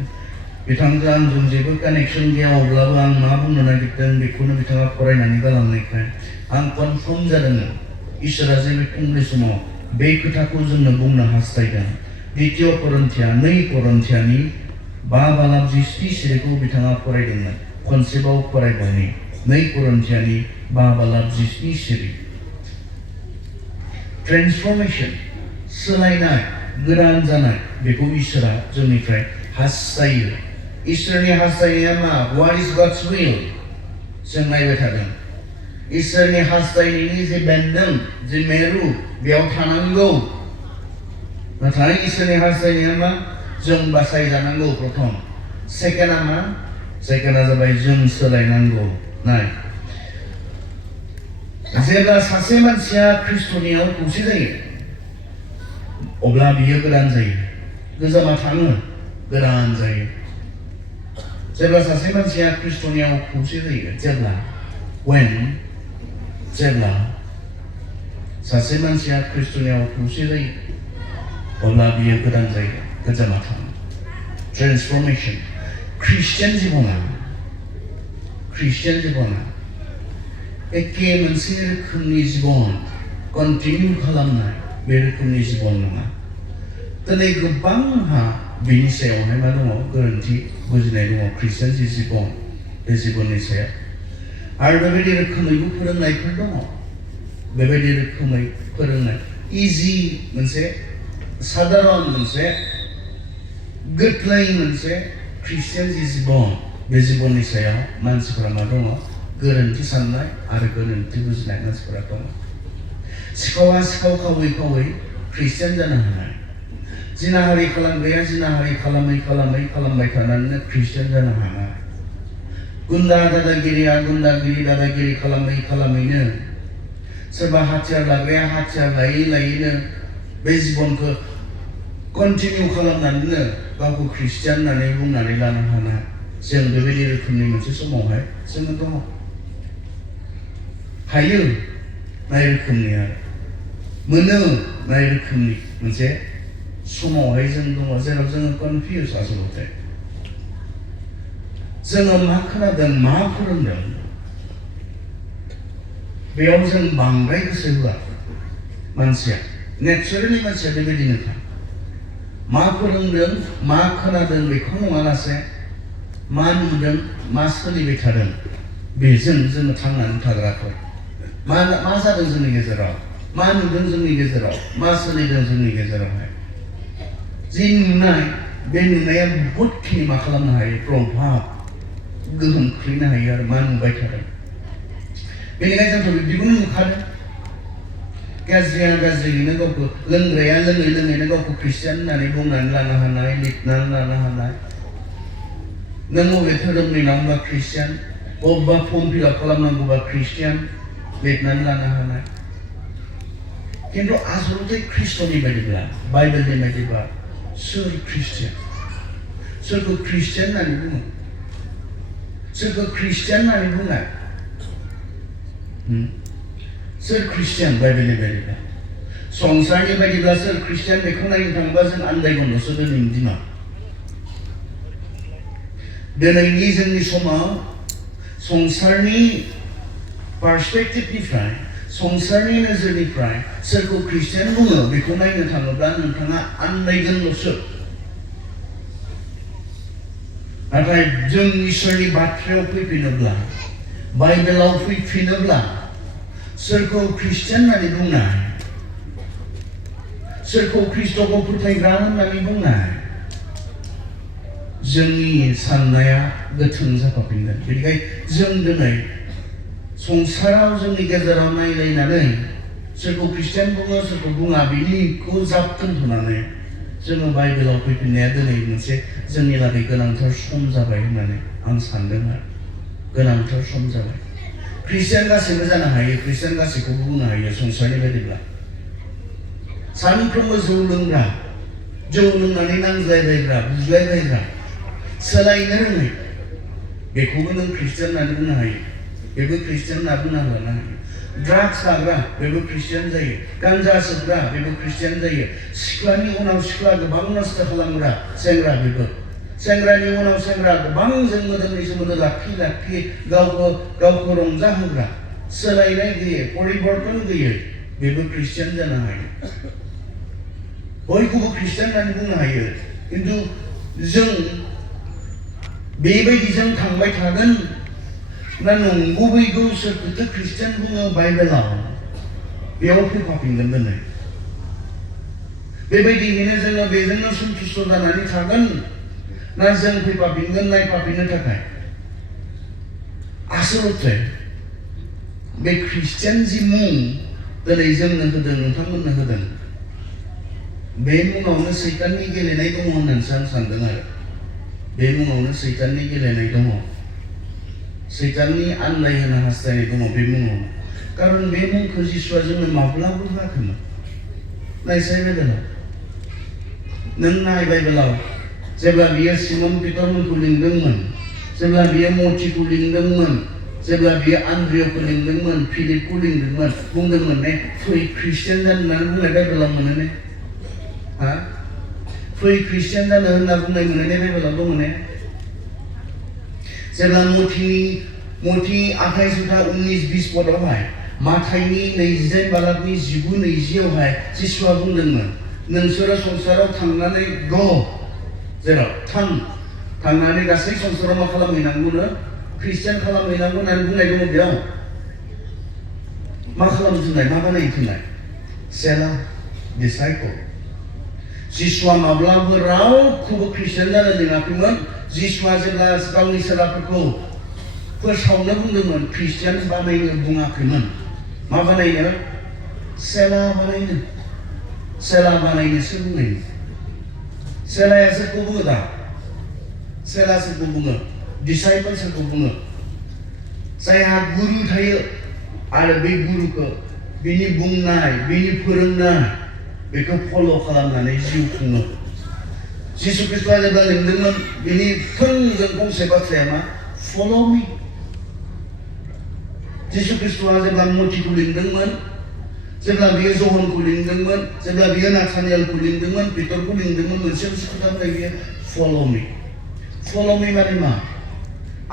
बिथांजों आंजों जेबो कानेक्सन गैया अब्लाबो आं मा बुंनो नागिरदों बेखौनो बिथाङा फरायनानै गालांनायखाय आं कनफार्म जादोंमोन इसोरा जे बे फुंबिलि समाव बे खोथाखौ जोंनो बुंनो हास्थायदों द्वितीय करन्थिया 2 करन्थियानि 5 बालाब 10 सिरिखौ बिथाङा फरायदोंमोन खनसेबाव फरायबावनि 2 कोरिन्थियानि 5:20 ट्रेन्सफर्मेशन सोलायनाय गोदान जानाय बेखौ इसोरा जोंनिफ्राय हास्थायो इसोरनि हास्थायनाया मा व्हाट इज गॉड्स विल जों नायबाय थादों इसोरनि हास्थायनायनि जे बेन्दों जे मेरु बेयाव थानांगौ नाथाय इसोरनि हास्थायनाया मा जों बासायजानांगौ प्रथम सेकेन्डआ मा सेकेन्डआ जाबाय जों सोलायनांगौ नाय जेब्ला सासे मानसिया ख्रिस्टनियाव खौसे जायो अब्ला बियो गोदान जायो गोजामा थाङो गोदान जायो जेब्ला सासे मानसिया ख्रिस्टनियाव खौसे जायो जेब्ला सासे मानसिया ख्रिस्टनियाव खौसे जायो अब्ला बियो गोदान जायो गोजामा थाङो ट्रेन्सफर्मेशन ख्रिस्टियान जिबना एखे मोनसे रोखोमनि जिबन कन्टिनिउ खालामनाय बे रोखोमनि जिबन नङा दिनै गोबांहा बेनि सायावहाय मा दङ गोरोन्थि बुजिनाय दङ ख्रिस्टियान जि जिबन बे जिबननि सायाव आरो बेबायदि रोखोमैबो फोरोंनायफोर दङ बेबायदि रोखोमै फोरोंनाय इजि मोनसे साधारन मोनसे गोरलै मोनसे ख्रिस्टियान जि जिबन बे जिबननि सायाव मानसिफोरा मा दङ गोरोन्थि साननाय आरो गोरोन्थि बुजिनाय मानसिफोरा दङ सिखावा सिखाव खावै ख्रिस्टियान जानो हानाय जिनाहारि खालामग्राया जिनाहारि खालामै खालामबाय थानानैनो ख्रिस्टियान जानो हानाय गुन्दा दादागिरि खालामैनो सोरबा हाथियार लाग्राया हाथियार लायैनो बे जिबनखौ कन्टिनिउ खालामनानैनो गावखौ ख्रिस्टियान होननानै बुंनानै लानो हानाय जों बेबायदि रोखोमनि मोनसे समावहाय जोङो दङ हायो नाय रोखोमनि आरो मोनो नाय रोखोमनि मोनसे समावहाय जों दङ जेराव जोङो कनफिउज आसलते जोङो मा खोनादों मा फोरोंदों बेयाव जों बांद्राय गोसो होआ मानसिया नेचारेलि मानसिया बेबायदिनोखा मा फोरोंदों मा खोनादों बेखौ नङालासे मा नुदों मा सोलिबाय थादों बेजों जोङो थांनानै थाग्राफोर मा जादों जोंनि गेजेराव मा नुदों जोंनि गेजेराव मा सोलिदों जोंनि गेजेरावहाय जि नुनाय बे नुनाया बहुतखिनि मा खालामनो हायो प्रभाब गोहोम खोख्लैनो हायो आरो मा नुबाय थादों बेनिखायनो जोंथ' बिदिखौनो नुखादों गाज्रिया गाज्रियैनो गावखौ लोंग्राया लोङैनो गावखौ ख्रिस्टियान होननानै बुंनानै लानो हानाय लिरनानै लानो हानाय नों बबे धोरोमनि नामबा ख्रिस्टियान बबेबा फर्म फिलआप खालामनांगौबा ख्रिस्टियान लिरनानै लानो हानाय खिन्थु आसलते ख्रिस्ट'नि बायदिब्ला बाइबेलनि बायदिब्ला सोर ख्रिस्टियान सोरखौ ख्रिस्टियान होननानै बुङो सोरखौ ख्रिस्टियान होननानै बुङा सोर ख्रिस्टियान बाइबेलनि बायदिब्ला संसारनि बायदिब्ला सोर ख्रिस्टियान बेखौ नायनो थाङोबा जों आन्दायगोनल'सो दिनैनि दिनाव दिनैनि जोंनि समाव संसारनि पार्सपेक्टिभनिफ्राय संसारनि नोजोरनिफ्राय सोरखौ ख्रिस्टियान बुङो बेखौ नायनो थाङोब्ला नोंथाङा आन्दायगोनल'सो नाथाय जों इसोरनि बाथ्रायाव फैफिनोब्ला बाइबेलाव फैफिनोब्ला सोरखौ ख्रिस्टियान होननानै बुंनाय सोरखौ ख्रिस्ट'खौ फोथायग्रा होननानै बुंनाय जोंनि साननाया गोथों जाफाफिनगोन बेनिखायनो जों दिनै संसाराव जोंनि गेजेराव नायलायनानै सोरखौ ख्रिस्टियान बुङो सोरखौ बुङा बिनिखौ जाब दोनथ'नानै जोङो बाइबेलाव फैफिननाया दिनै मोनसे जोंनि लागै गोनांथार सम जाबाय होननानै आं सानदों आरो गोनांथार सम जाबाय ख्रिस्टियान गासैबो जानो हायो ख्रिस्टियान गासैखौबो बुंनो हायो संसारनि बायदिब्ला सानफ्रोमबो जौ लोंनानै नांज्लायबायग्रा बुज्लायबायग्रा सोलायनो रोङै बेखौबो नों ख्रिस्टियान होननानै बुंनो हायो बेबो ख्रिस्टियान होनना बुंना लानो हायो ड्राग्स लाग्रा बेबो ख्रिस्टियान जायो गान्जा सोबग्रा बेबो ख्रिस्टियान जायो सिख्लानि उनाव सिख्ला गोबां नस्थ' खालामग्रा सेंग्रा बेबो सेंग्रानि उनाव सेंग्रा गोबां जों मोदोमनि सोमोन्दो लाखि गावखौ रंजाहोग्रा सोलायनाय गैयै परिबर्तन गैयै बेबो ख्रिस्टियान जानो हायो बयखौबो ख्रिस्टियान होननानै बुंनो हायो खिन्थु जों बेबायदिजों थांबाय थागोन 나 नंगुबैगौ सोरखौथो ख्रिस्टियान बुङो बाइबेलाव बेयाव फैफाफिनगोन दिनै बेबायदियैनो जोङो बेजोंनो सन्तुष्ट जानानै थागोन ना जों फैफाफिनगोन नायफाफिननो थाखाय आसलते बे ख्रिस्टियान जि मुं दिनै जोंनो होदों नोंथांमोननो होदों बे मुङावनो सैताननि गेलेनाय दङ होननानैसो आं सानदों आरो बे मुङावनो सैताननि गेलेनाय दङ सैताननि आन्दायहोनो हास्थायनाय दङ बे मुङाव कारन बे मुंखौ जिसुआ जोंनो माब्लाबो होआखैमोन नायसाय बाइबेलाव नों नाय बाइबेलाव जेब्ला बियो सिमन पिटारमोनखौ लिंदोंमोन जेब्ला बियो मथिखौ लिंदोंमोन जेब्ला बियो आन्द्रियखौ लिंदोंमोन फिलिपखौ लिंदोंमोन बुंदोंमोन ने फै ख्रिस्टियान जानो होननानै बुंनाय बाइबेलाव मोनो ने हा फै ख्रिस्टियान जानो होनना बुंनाय मोनो ने बाइबेलाव दङ ने जेब्ला मथि आखाइ जुथा 19-20 पदआवहाय माथाइनि 29 बालाकनि 19-20आवहाय जिसुआ बुंदोंमोन नोंसोरो संसाराव थांनानै जेराव थांनानै गासै संसाराव मा खालामहैनांगौनो ख्रिस्टियान खालामहैनांगौ होननानै बुंनाय दङ बेयाव मा खालामथोंनाय मा बानायथोंनाय सेला डिसाइपल जिसुआ माब्लाबो रावखौबो ख्रिस्टियान जानो लिङाखैमोन जिसुआ जेब्ला गावनि सेलाफोरखौ फोसावनो बुंदोंमोन ख्रिस्टियान बानायनो बुङाखैमोन मा बानायनो सेला बानायनोसो बुंनायमोन सेलाया सोरखौ बुङो दा सेला सोरखौ बुङो डिसाइपल सोरखौ बुङो जायहा गुरु थायो आरो बे गुरुखौ बिनि बुंनाय बिनि फोरोंनाय बेखौ फल' खालामनानै जिउ खुङो जिसु ख्रिस्टआ जेब्ला लिंदोंमोन बिनि थोंजों फंसे बाथ्राया मा फल' मी जिसु ख्रिस्टआ जेब्ला मथिखौ लिंदोंमोन जेब्ला बियो जहनखौ लिंदोंमोन जेब्ला बियो नाथानियेलखौ लिंदोंमोन पिटरखौ लिंदोंमोन मोनसे खोथा बुंनाय बियो फल' मी माने मा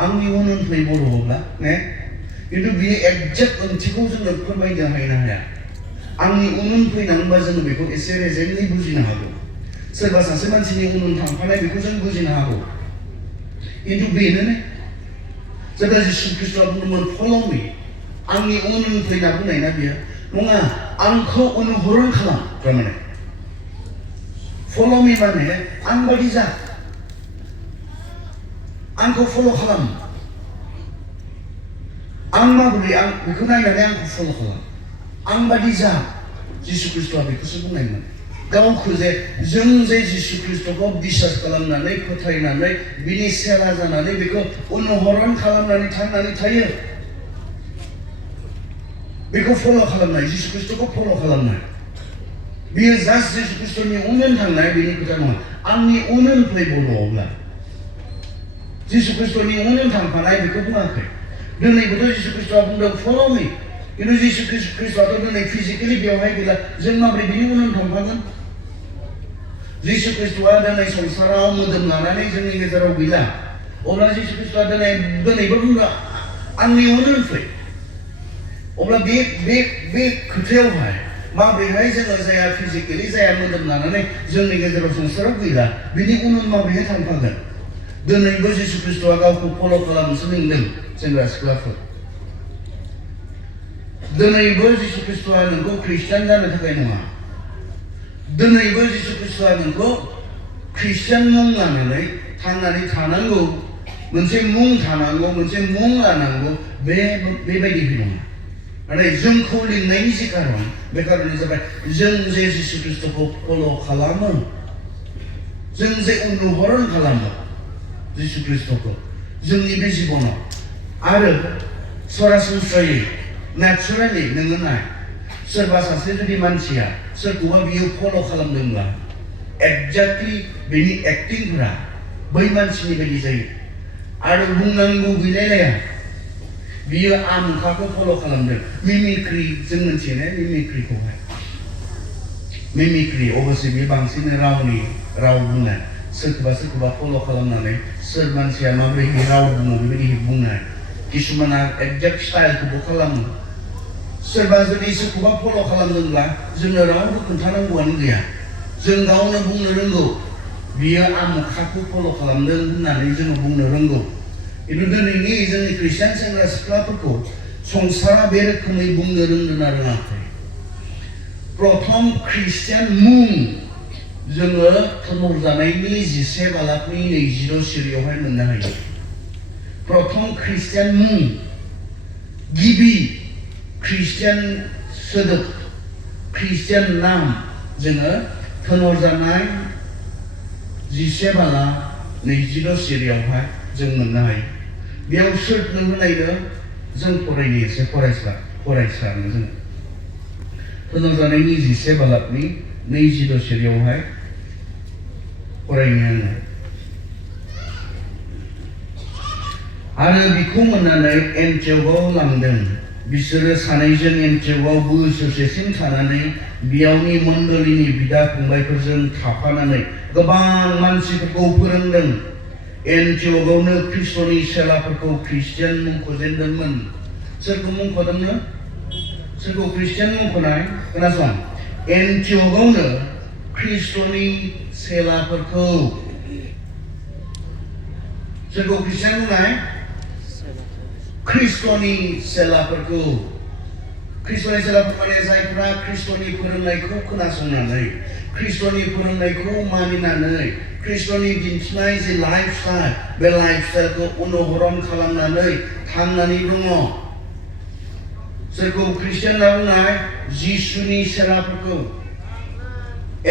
आंनि उन फै बर'आवब्ला ने खिन्थु बियो एक्जेक्ट ओंथिखौ जोङो फोरमायनो हाया आंनि उन फैनांगौबा जोङो बेखौ एसे रेजेंटलि बुजिनो हागौ सोरबा सासे मानसिनि उन थांफानाय बेखौ जों बुजिनो हागौ खिन्थु बेनो ने जेब्ला जिसु ख्रिस्टआ बुंदोंमोन फल' मी आंनि उन फैना बुंनाय ना बियो नङा आंखौ अनुहरन खालाम थारमाने फल' मी माने आं बायदि जा आंखौ फल' खालाम आं माबोरै आं बेखौ नायनानै आंखौ फल' खालाम आं बायदि जा जिसु ख्रिस्टआ बेखौसो बुंनायमोन गावखौ जे जों जे जिसु ख्रिस्टखौ बिसास खालामनानै फोथायनानै बिनि सेला जानानै बेखौ अनुहरन खालामनानै थांनानै थायो बेखौ फल' खालामनाय जिसु ख्रिस्टखौ फल' खालामनाय बियो जास्ट जिसु ख्रिस्टनि उन थांनाय बेनि खोथा नङा आंनि उन फै बर'आवब्ला जिसु ख्रिस्टनि उन थांफानाय बेखौ बुङाखै दिनैबोथ' जिसु ख्रिस्टआ बुंदों फल' मी खिन्थु जिसु ख्रिस्टआथ' दिनै फिजिकेलि बेवहाय गैला जों माबोरै बिनि उन थांफागोन जिसु ख्रिस्टआ दिनै संसाराव मोदोम लानानै जोंनि गेजेराव गैला अब्ला जिसु ख्रिस्टआ दिनैबो बुंदों आंनि उन फै अब्ला बे खोथायावहाय माबोरैहाय जोङो जाया फिजिकेलि जाया मोदोम लानानै जोंनि गेजेराव संसाराव गैला बिनि उन माबोरैहाय थांफागोन दिनैबो जिसु ख्रिस्टआ गावखौ फल' खालामनोसो लिंदों सेंग्रा सिख्लाफोर दिनैबो जिसु ख्रिस्टआ नोंखौ ख्रिस्टियान जानो थाखाय नङा दिनैबो जिसु ख्रिस्टआ नोंखौ ख्रिस्टियान मुं लानानै थांनानै थानांगौ मोनसे मुं थानांगौ मोनसे मुं लानांगौ बेबायदि नङा नाथाय जोंखौ लिंनायनि जे कारन बे कारना जाबाय जों जे जिसु ख्रिस्टखौ फल' खालामो जों जे अनुहरन खालामो जिसु ख्रिस्टखौ जोंनि बे जिबनाव आरो सरासनस्रायै नेचारेलि नोङो नाय सोरबा सासे जुदि मानसिया सोरखौबा बियो फल' खालामदोंब्ला एक्जेक्टलि बेनि एक्टिंफोरा बै मानसिनि बायदि जायो आरो बुंनांगौ गैलायलाया बियो आमुखाखौ फल' खालामदों मिमिक्रि जों मोनथियो ने मिमिक्रिखौहाय मिमिक्रि अबसे बे बांसिन राव बुंनाय सोरखौबा फल' खालामनानै सोर मानसिया माबोरै राव बुङो बेबायदि बुंनाय किसुमाना एक्जेक्ट स्टाइलखौबो खालामो सोरबा जुदि सोरखौबा फल' खालामदोंब्ला जोंनो रावबो खोन्थानांगौआनो गैया जों गावनो बुंनो रोंगौ बियो आमुखाखौ फल' खालामदों होननानै जोङो बुंनो रोंगौ 이런 दिनैनि जोंनि खृष्टान सेंग्रा सिख्लाफोरखौ संसारा बे रोखोमै बुंनो रोंदोंना रोङाखै प्रथम खृष्टान मुं जोङो थुनहरजानायनि 11 बालाकनि 26 सिरियावहाय मोननो हायो प्रथम खृष्टान मुं गिबि खृष्टान सोदोब खृष्टान नाम जोङो थुनहरजानाय 11 बालाक 26 सिरियावहाय जों मोननो हायो बेयाव सोरनो होनायनो जों फरायनो एसे फरायसानो जों थुनहरजानायनि 11 बालाकनि 26 सिरियावहाय फरायनो आरो बिखौ मोननानै एन्टिय'खआव लांदों बिसोरो सानैजों एन्टिय'खआव बोसोरसेसिम थानानै बेयावनि मण्डलीनि बिदा फंबायफोरजों थाफानानै गोबां मानसिफोरखौ फोरोंदों एन्टिय'खआवनो ख्रिस्ट'नि सेलाफोरखौ ख्रिस्टियान मुंख'जेनदोंमोन सोरखौ मुंख'दोंनो सोरखौ ख्रिस्टियान मुंख'नाय खोनासं एन्टिय'खआवनो ख्रिस्ट'नि सेलाफोरखौ सोरखौ ख्रिस्टियान बुंनाय ख्रिस्ट'नि सेलाफोरखौ ख्रिस्ट'नि सेलाफोर माने जायफोरा ख्रिस्ट'नि फोरोंनायखौ खोनासंनानै ख्रिस्ट'नि फोरोंनायखौ मानिनानै ख्रिस्ट'नि दिन्थिनाय जे लाइफ स्टाइल बे लाइफ स्टाइलखौ अनुसरण खालामनानै थांनानै दङ सोरखौ ख्रिस्टियान होनना बुंनाय जिसुनि सेलाफोरखौ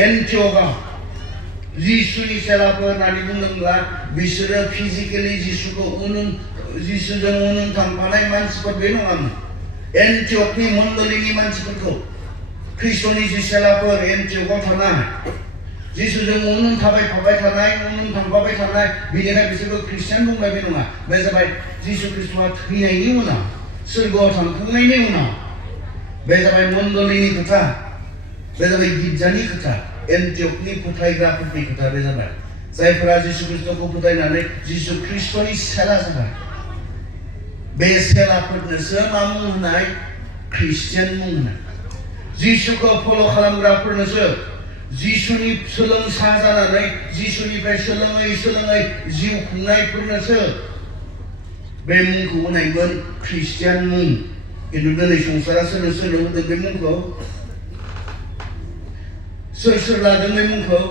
एन्टिय'खआव जिसुनि सेलाफोर होननानै बुंदोंब्ला बिसोरो फिजिकेलि जिसुजों उन थांफानाय मानसिफोर बे नङामोन एन्टिय'खनि मण्डलीनि मानसिफोरखौ ख्रिस्ट'नि जि सेलाफोर एन्टिय'खआव थानाय जिसुजों उन थाबाय थानाय उन थांफाबाय थानाय बेनिखाय बिसोरखौ ख्रिस्टियान बुंबाय बे नङा बे जाबाय जिसु ख्रिस्ट'आ थैनायनि उनाव सोरगोआव थांखांनायनि उनाव बे जाबाय मण्डलीनि खोथा बे जाबाय गिर्जानि खोथा एन्टिय'खनि फोथायग्राफोरनि खोथा बे जाबाय जायफोरा जिसु ख्रिस्ट'खौ फोथायनानै जिसु ख्रिस्ट'नि सेला जाबाय बे सेलाफोरनोसो मा मुं होनाय ख्रिस्टियान मुं होनाय जिसुखौ फल' खालामग्राफोरनोसो जिसुनि सोलोंसा जानानै जिसुनिफ्राय सोलोङै जिउ खुंनायफोरनोसो बे मुंखौ होनायमोन ख्रिस्टियान मुं खिन्थु दिनै संसारा सोरनो होदों बे मुंखौ सोर लादों बे मुंखौ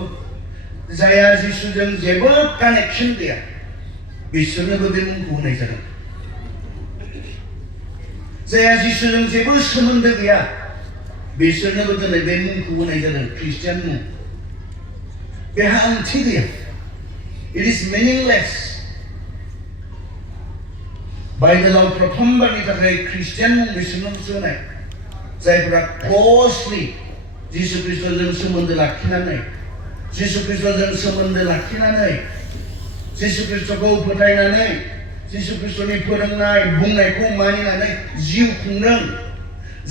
जायहा जिसुजों जेबो कानेक्सन गैया बिसोरनोबो बे मुंखौ होनाय जादों जायहा जिसुजों जेबो सोमोन्दो गैया बिसोरनोबो दिनै बे मुंखौ होनाय जादों ख्रिस्टियान मुं बेहा ओंथि गैया इट इज मिनिंलेस बाइबेलाव प्रथमबारनि थाखाय ख्रिस्टियान मुं बिसोरनोसो होनाय जायफोरा क्ल'सलि जिसु ख्रिस्ट'जों सोमोन्दो लाखिनानै जिसु ख्रिस्ट'खौ फोथायनानै जिसु ख्रिस्ट'नि फोरोंनाय बुंनायखौ मानिनानै जिउ खुंदों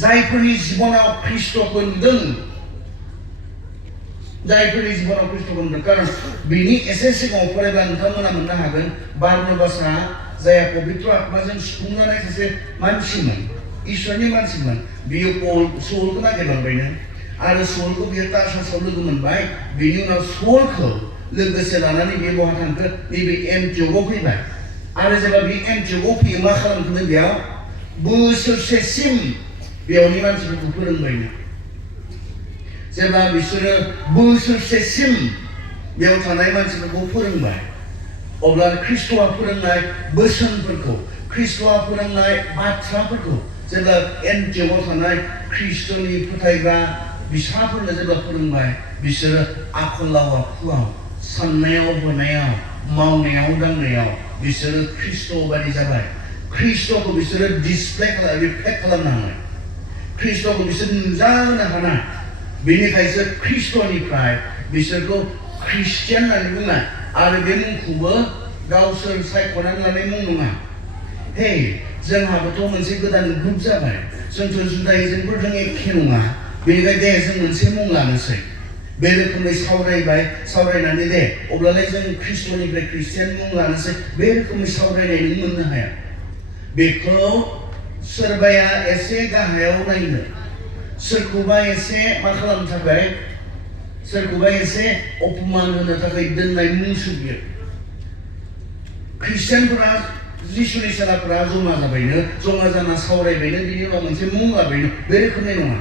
जायफोरनि जिबनाव ख्रिस्ट'खौ नुदों खारन बिनि एसे सिगाङाव फरायब्ला नोंथांमोना मोननो हागोन बारनाबासआ जायहा पबित्र आत्माजों सुफुंजानाय सासे मानसिमोन इसोरनि मानसिमोन बियो सौलखौ नागिरलांबायनो आरो सौलखौ बियो तार्सासआव लोगो मोनबाय बिनि उनाव सौलखौ लोगोसे लानानै बियो बहा थांखो नैबे एन्टिय'खआव फैबाय आरो जेब्ला बे एन्टिय'खआव फैयो मा खालामखोनो बेयाव बोसोरसेसिम बेयावनि मानसिफोरखौ फोरोंबायनो जेब्ला बिसोरो बोसोरसेसिम बेयाव थानाय मानसिफोरखौ फोरोंबाय अब्ला ख्रिस्ट'आ फोरोंनाय बोसोनफोरखौ ख्रिस्ट'आ फोरोंनाय बाथ्राफोरखौ जेब्ला एन्टिय'खआव थानाय ख्रिस्ट'नि फोथायग्रा बिसाफोरनो जेब्ला फोरोंबाय बिसोरो आखलाव आखुआव साननायाव हनायाव मावनायाव दांनायाव बिसोरो ख्रिस्ट' बायदि जाबाय ख्रिस्ट'खौ बिसोरो रिफ्लेक्ट खालामनो हानाय ख्रिस्ट'खौ बिसोर नुजाहोनो हानाय बेनिखायसो ख्रिस्ट'निफ्राय बिसोरखौ ख्रिस्टियान होननानै बुङा आरो बे मुंखौबो गावसोर सायख'नानै लानाय मुं नङा हे जोंहाबोथ' मोनसे गोदान ग्रुप जाबाय जोंथ' जुदाइजोंफोरजों एखे नङा बेनिखायनो दे जों मोनसे मुं लानोसै बे रोखोमै सावरायनानै दे अब्लालाय जों ख्रिस्ट'निफ्राय ख्रिस्टियान मुं लानोसै बे रोखोमै सावरायनाय नों मोननो हाया बेखौ सोरबाया एसे गाहायाव नायनो सोरखौबा एसे मा खालामनो थाखाय सोरखौबा एसे अपमान होनो थाखाय दोननाय मुंसो बियो ख्रिस्टियानफोरा जिसुनि सेलाफोरा जमा जाबायनो, जमा जाना सावरायबायनो, बिनि उनाव मोनसे मुं लाबायनो, बे रोखोमनि नङा।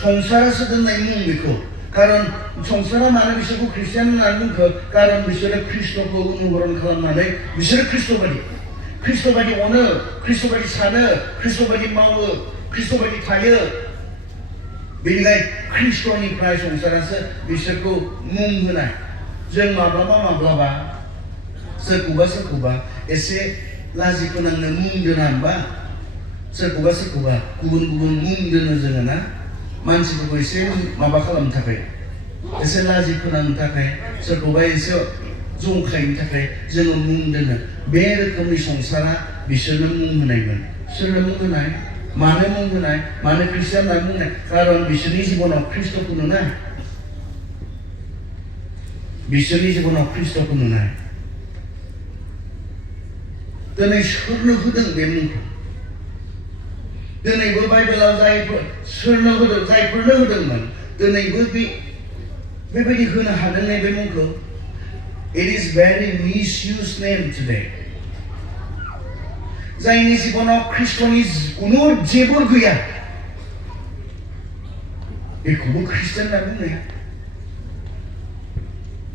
संसारासो दोननाय मुं बेखौ। खारन संसारा मानो बिसोरखौ ख्रिस्टियान होननानै बुंखो? खारन बिसोरो ख्रिस्ट'खौ अनुसरन खालामनानै बिसोरो ख्रिस्ट' बायदि अनो, ख्रिस्ट' बायदि सानो, ख्रिस्ट' बायदि मावो, ख्रिस्ट' बायदि थायो। बेनिखायनो ख्रिस्ट'निफ्राय संसारासो बिसोरखौ मुं होनाय। जों माब्लाबा सोरखौबा एसे लाजि फोनांनो मुं दोना होनबा? सोरखौबा गुबुन मुं दोनो जोङो ना? मानसिफोरखौ एसे माबा खालामनो थाखाय, एसे लाजि फोनांनो थाखाय, सोरखौबा एसे जंखायनो थाखाय जोङो मुं दोनो। बे रोखोमनि संसारा बिसोरनो मुं होनायमोन। सोरनो मुं होनाय? मानो मुं होनाय? मानो ख्रिस्टियान होनना बुंनाय? खारन बिसोरनि जिबनाव ख्रिस्ट'खौ नुनाय। बिसोरनि जिबनाव ख्रिस्ट'खौ नुनाय। दिनै सोरनो होदों बे मुंखौ? दिनैबो बाइबेलाव जायफोरनो होदोंमोन, दिनैबो बेबायदि होनो हादों ने बे मुंखौ? It is very misused name today. जायनि जिबनाव ख्रिस्ट'नि खुनु जेबो गैया, बेखौबो ख्रिस्टियान होनना बुंनाया।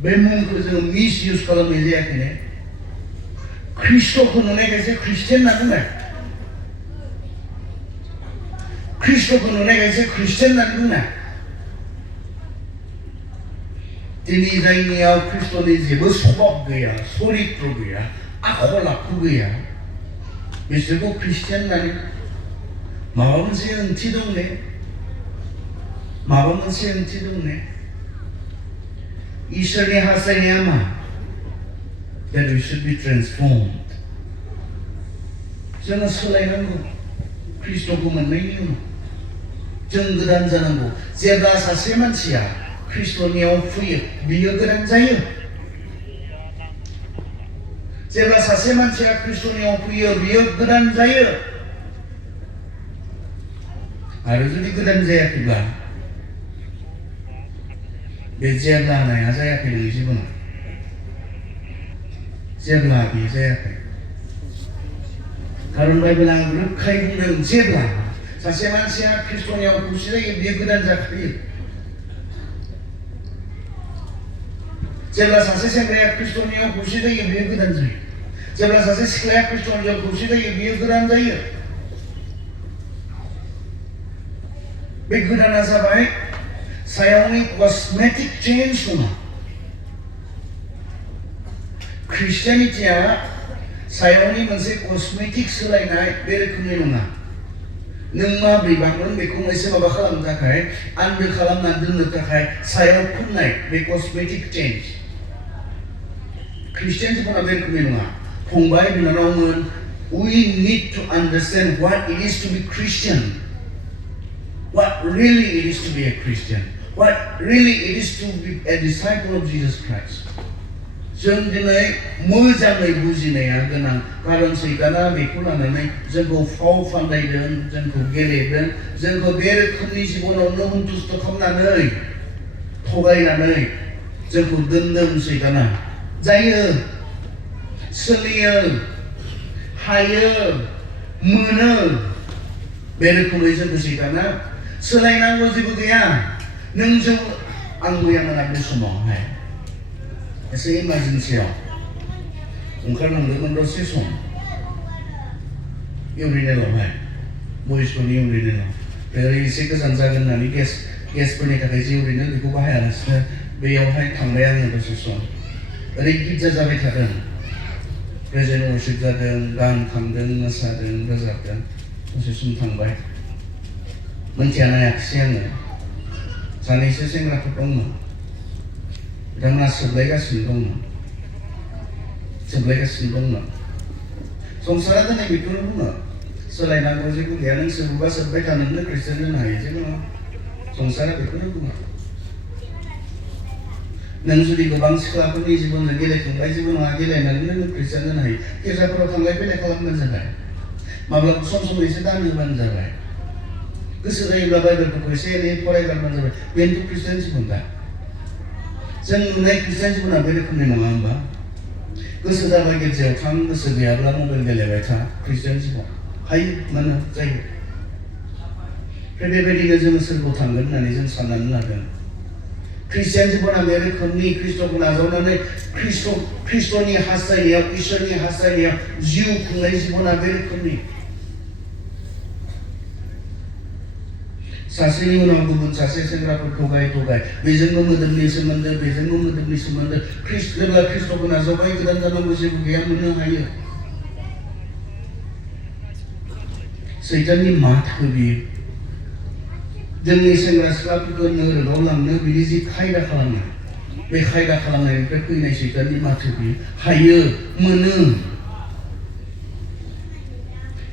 बे मुंखौ जोङो मिसइउज खालामनाय जायाखै ने? ख्रिस्ट'खौ नुनायखायसो ख्रिस्टियान होनना बुंनाय। ख्रिस्ट'खौ नुनायखायसो ख्रिस्टियान होननानै बुंनाय। दिनै जायनियाव ख्रिस्ट'नि जेबो स्वभाब गैया, चरित्र गैया, आखल आखु गैया, बिसोरखौ ख्रिस्टियान होननानै माबा मोनसे ओंथि दं ने? इसोरनि हास्थायनाया मा? That we should be transformed. जोङो सोलायनांगौ। ख्रिस्ट'खौ मोननायनि उनाव जों गोदान जानांगौ। जेब्ला सासे मानसिया ख्रिस्ट'नियाव फैयो, बियो गोदान जायो। जेब्ला सासे मानसिया ख्रिस्ट'नियाव फैयो, बियो गोदान जायो। आरो जुदि गोदान जायाखैब्ला, बे जेब्ला होननाया जायाखै नोंनि जिबनाव। जेब्ला बे जायाखै। खारन बाइबेला रोखायै बुंदों, जेब्ला सासे मानसिया ख्रिस्ट'नियाव खौसे जायो, बियो गोदान जाखायो। जेब्ला सासे सेंग्राया ख्रिस्ट'नियाव खौसे जायो, बियो गोदान जायो। जेब्ला सासे सिख्लाया ख्रिस्ट'नियाव खौसे जायो, बियो गोदान जायो। बे गोदाना जाबाय सायावनि कस्मेटिक चेन्ज नङा। ख्रिस्टियानिटिया सायावनि मोनसे कस्मेटिक सोलायनाय बे रोखोमनि नङा। नों माब्रै बांगोन बेखौ एसे माबा खालामनो थाखाय, आन्दो खालामना दोननो थाखाय सायाव फुननाय बे कस्मेटिक चेन्ज। ख्रिस्टियान जिबना बे रोखोमनि नङा। फंबाय बिनानावमोन, we need to understand what it is to be Christian. What really it is to be a Christian. What really it is to be a disciple of Jesus Christ. जों दिनै मोजाङै बुजिनाया गोनां। खारन सैताना बेखौ लानानै जोंखौ फाव फान्दायदों, जोंखौ गेलेदों, जोंखौ बे रोखोमनि जिबनावनो सन्तुष्ट खालामनानै, थगायनानै जोंखौ दोनदों सैताना। जायो, सोलियो, हायो, मोनो, बे रोखोमै जोंखौ सैताना सोलायनांगौ जेबो गैया। आं मैया मोनाबिलि समावहाय एसे इमारजेन्सियाव ओंखारलांदोंमोन दसे सम इउरिनेलावहाय, बयसनि इउरिनेलाव। ओरै एसे गोजान जागोन होननानै गेसफोरनि थाखाय जि इउरिनो बेखौ बाहायालासिनो बेयावहाय थांबाय आङो दसे सम। ओरै गिर्जा जाबाय थादों, प्रेजेन्ट वर्शिप जादों, गान खांदों, मोसादों, रोजाबदों। दसे सम थांबाय, मोनथिया नायाखिसै आङो। सानैसो सेंग्राफोर दंमोन, बिथांमोना सोबलायगासिनो दंमोन। संसारा दिनै बेखौनो बुङो, सोलायनांगौ जेबो गैया। नों सोबोबा सोबबाय था, नोंनो ख्रिस्टियान जानो हायो, जेबो नङा। संसारा बेखौनो बुङो। नों जुदि गोबां सिख्लाफोरनि जिबनजों गेलेखांबाय, जेबो नङा, गेलेनानै नों ख्रिस्टियान जानो हायो। गिर्जाफोराव थांलाय फैलाय खालामबानो जाबाय। माब्लाबा सम एसे दान होबानो जाबाय। गोसो जायोब्ला बाइबेलफोरखौ एसे एनै फरायग्लांबानो जाबाय। बेनोथ' ख्रिस्टियान जिबन दा। जों नुनाय ख्रिस्टियान जिबना बे रोखोमनि नङा होमबा? गोसो जाबा गिर्जायाव थां, गोसो गैयाब्ला मबाइल गेलेबाय था। ख्रिस्टियान जिबन हायो, मानो जायो। बेबायदिनो जोङो सोरगोआव थांगोन होननानै जों साननानै लादों। ख्रिस्टियान जिबना बे रोखोमनि ख्रिस्ट'खौ नाजावनानै ख्रिस्ट'नि हास्थायनायाव, इसोरनि हास्थायनायाव जिउ खुंनाय जिबना बे रोखोमनि। सासेनि उनाव गुबुन सासे सेंग्राफोरखौ थगाय बेजोंबो मोदोमनि सोमोन्दो, बेजोंबो मोदोमनि सोमोन्दो। जेब्ला ख्रिस्ट'खौ नाजावबाय, गोदान जानांगौ जेबो गैया, मोननो हायो। सैताननि माथो बियो जोंनि सेंग्रा सिख्लाफोरखौ नोरोगाव लांनो बिदि जि खायदा खालामो, बे खायदा खालामनायनिफ्राय फैनाय सैताननि माथो बियो। हायो, मोनो।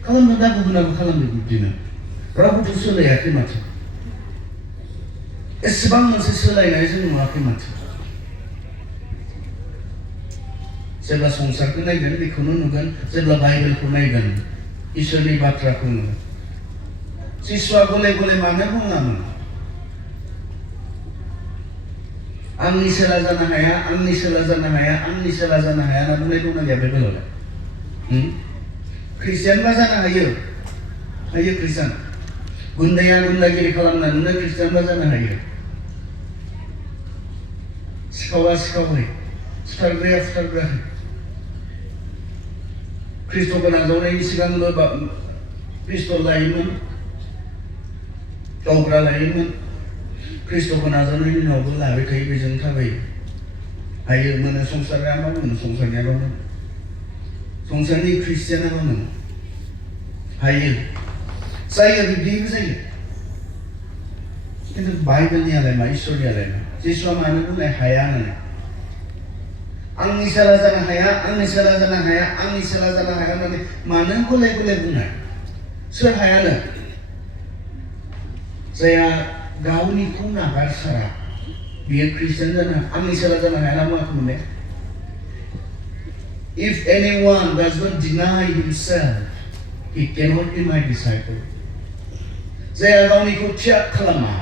खालामनो दा गुबुनाबो खालामो बिब्दिनो। रावबोथ' सोलायाखै माथो। एसेबां मोनसे सोलायनाय जों नुवाखै माथो। जेब्ला संसारखौ नायगोन बेखौनो नुगोन, जेब्ला बाइबेलखौ नायगोन इसोरनि बाथ्राखौ नुगोन। जिसुआ गले गले मानो बुङामोन? आंनि सोला जानो हाया, आंनि सोला जानो हाया, आंनि सोला जानो हाया होनना बुंनाय दंना गैया बाइबेलावलाय? ख्रिस्टियानबा जानो हायो, हायो ख्रिस्टियान। गुन्दाया गुन्दागिरि खालामनानैनो ख्रिस्टियानबा जानो हायो। सिखावा सिखावै, फुथारग्राया फुथारग्राहै। ख्रिस्ट'खौ नाजावनायनि सिगांबो पिस्तल लायोमोन, गावग्रा लायोमोन। ख्रिस्ट'खौ नाजावनायनि उनावबो लाबाय थायो, बेजों थाबायो। हायो, मोनो। संसारनिया मा मोनो? संसारनिया मा मोनो? संसारनि ख्रिस्टियाना मा मोनो? हायो, जायो, बिब्दिबो जायो। खिन्थु बाइबेलनियालाय मा, इसोरनियालाय मा? जिसुआ मानो बुंनाय हाया होननानै? आंनि सोला जानो हाया, आंनि सोला जानो हाया, आंनि सोला जानो हाया होननानै मानो गले गले बुंनाय? सोर हायानो? जायहा गावनिखौ नागारसारा बियो ख्रिस्टियान जानो, आंनि सोला जानो हाया होनना बुङाखैमोन दे। If anyone does not deny himself, he cannot be my disciple. जायहा गावनिखौ त्याग खालामा,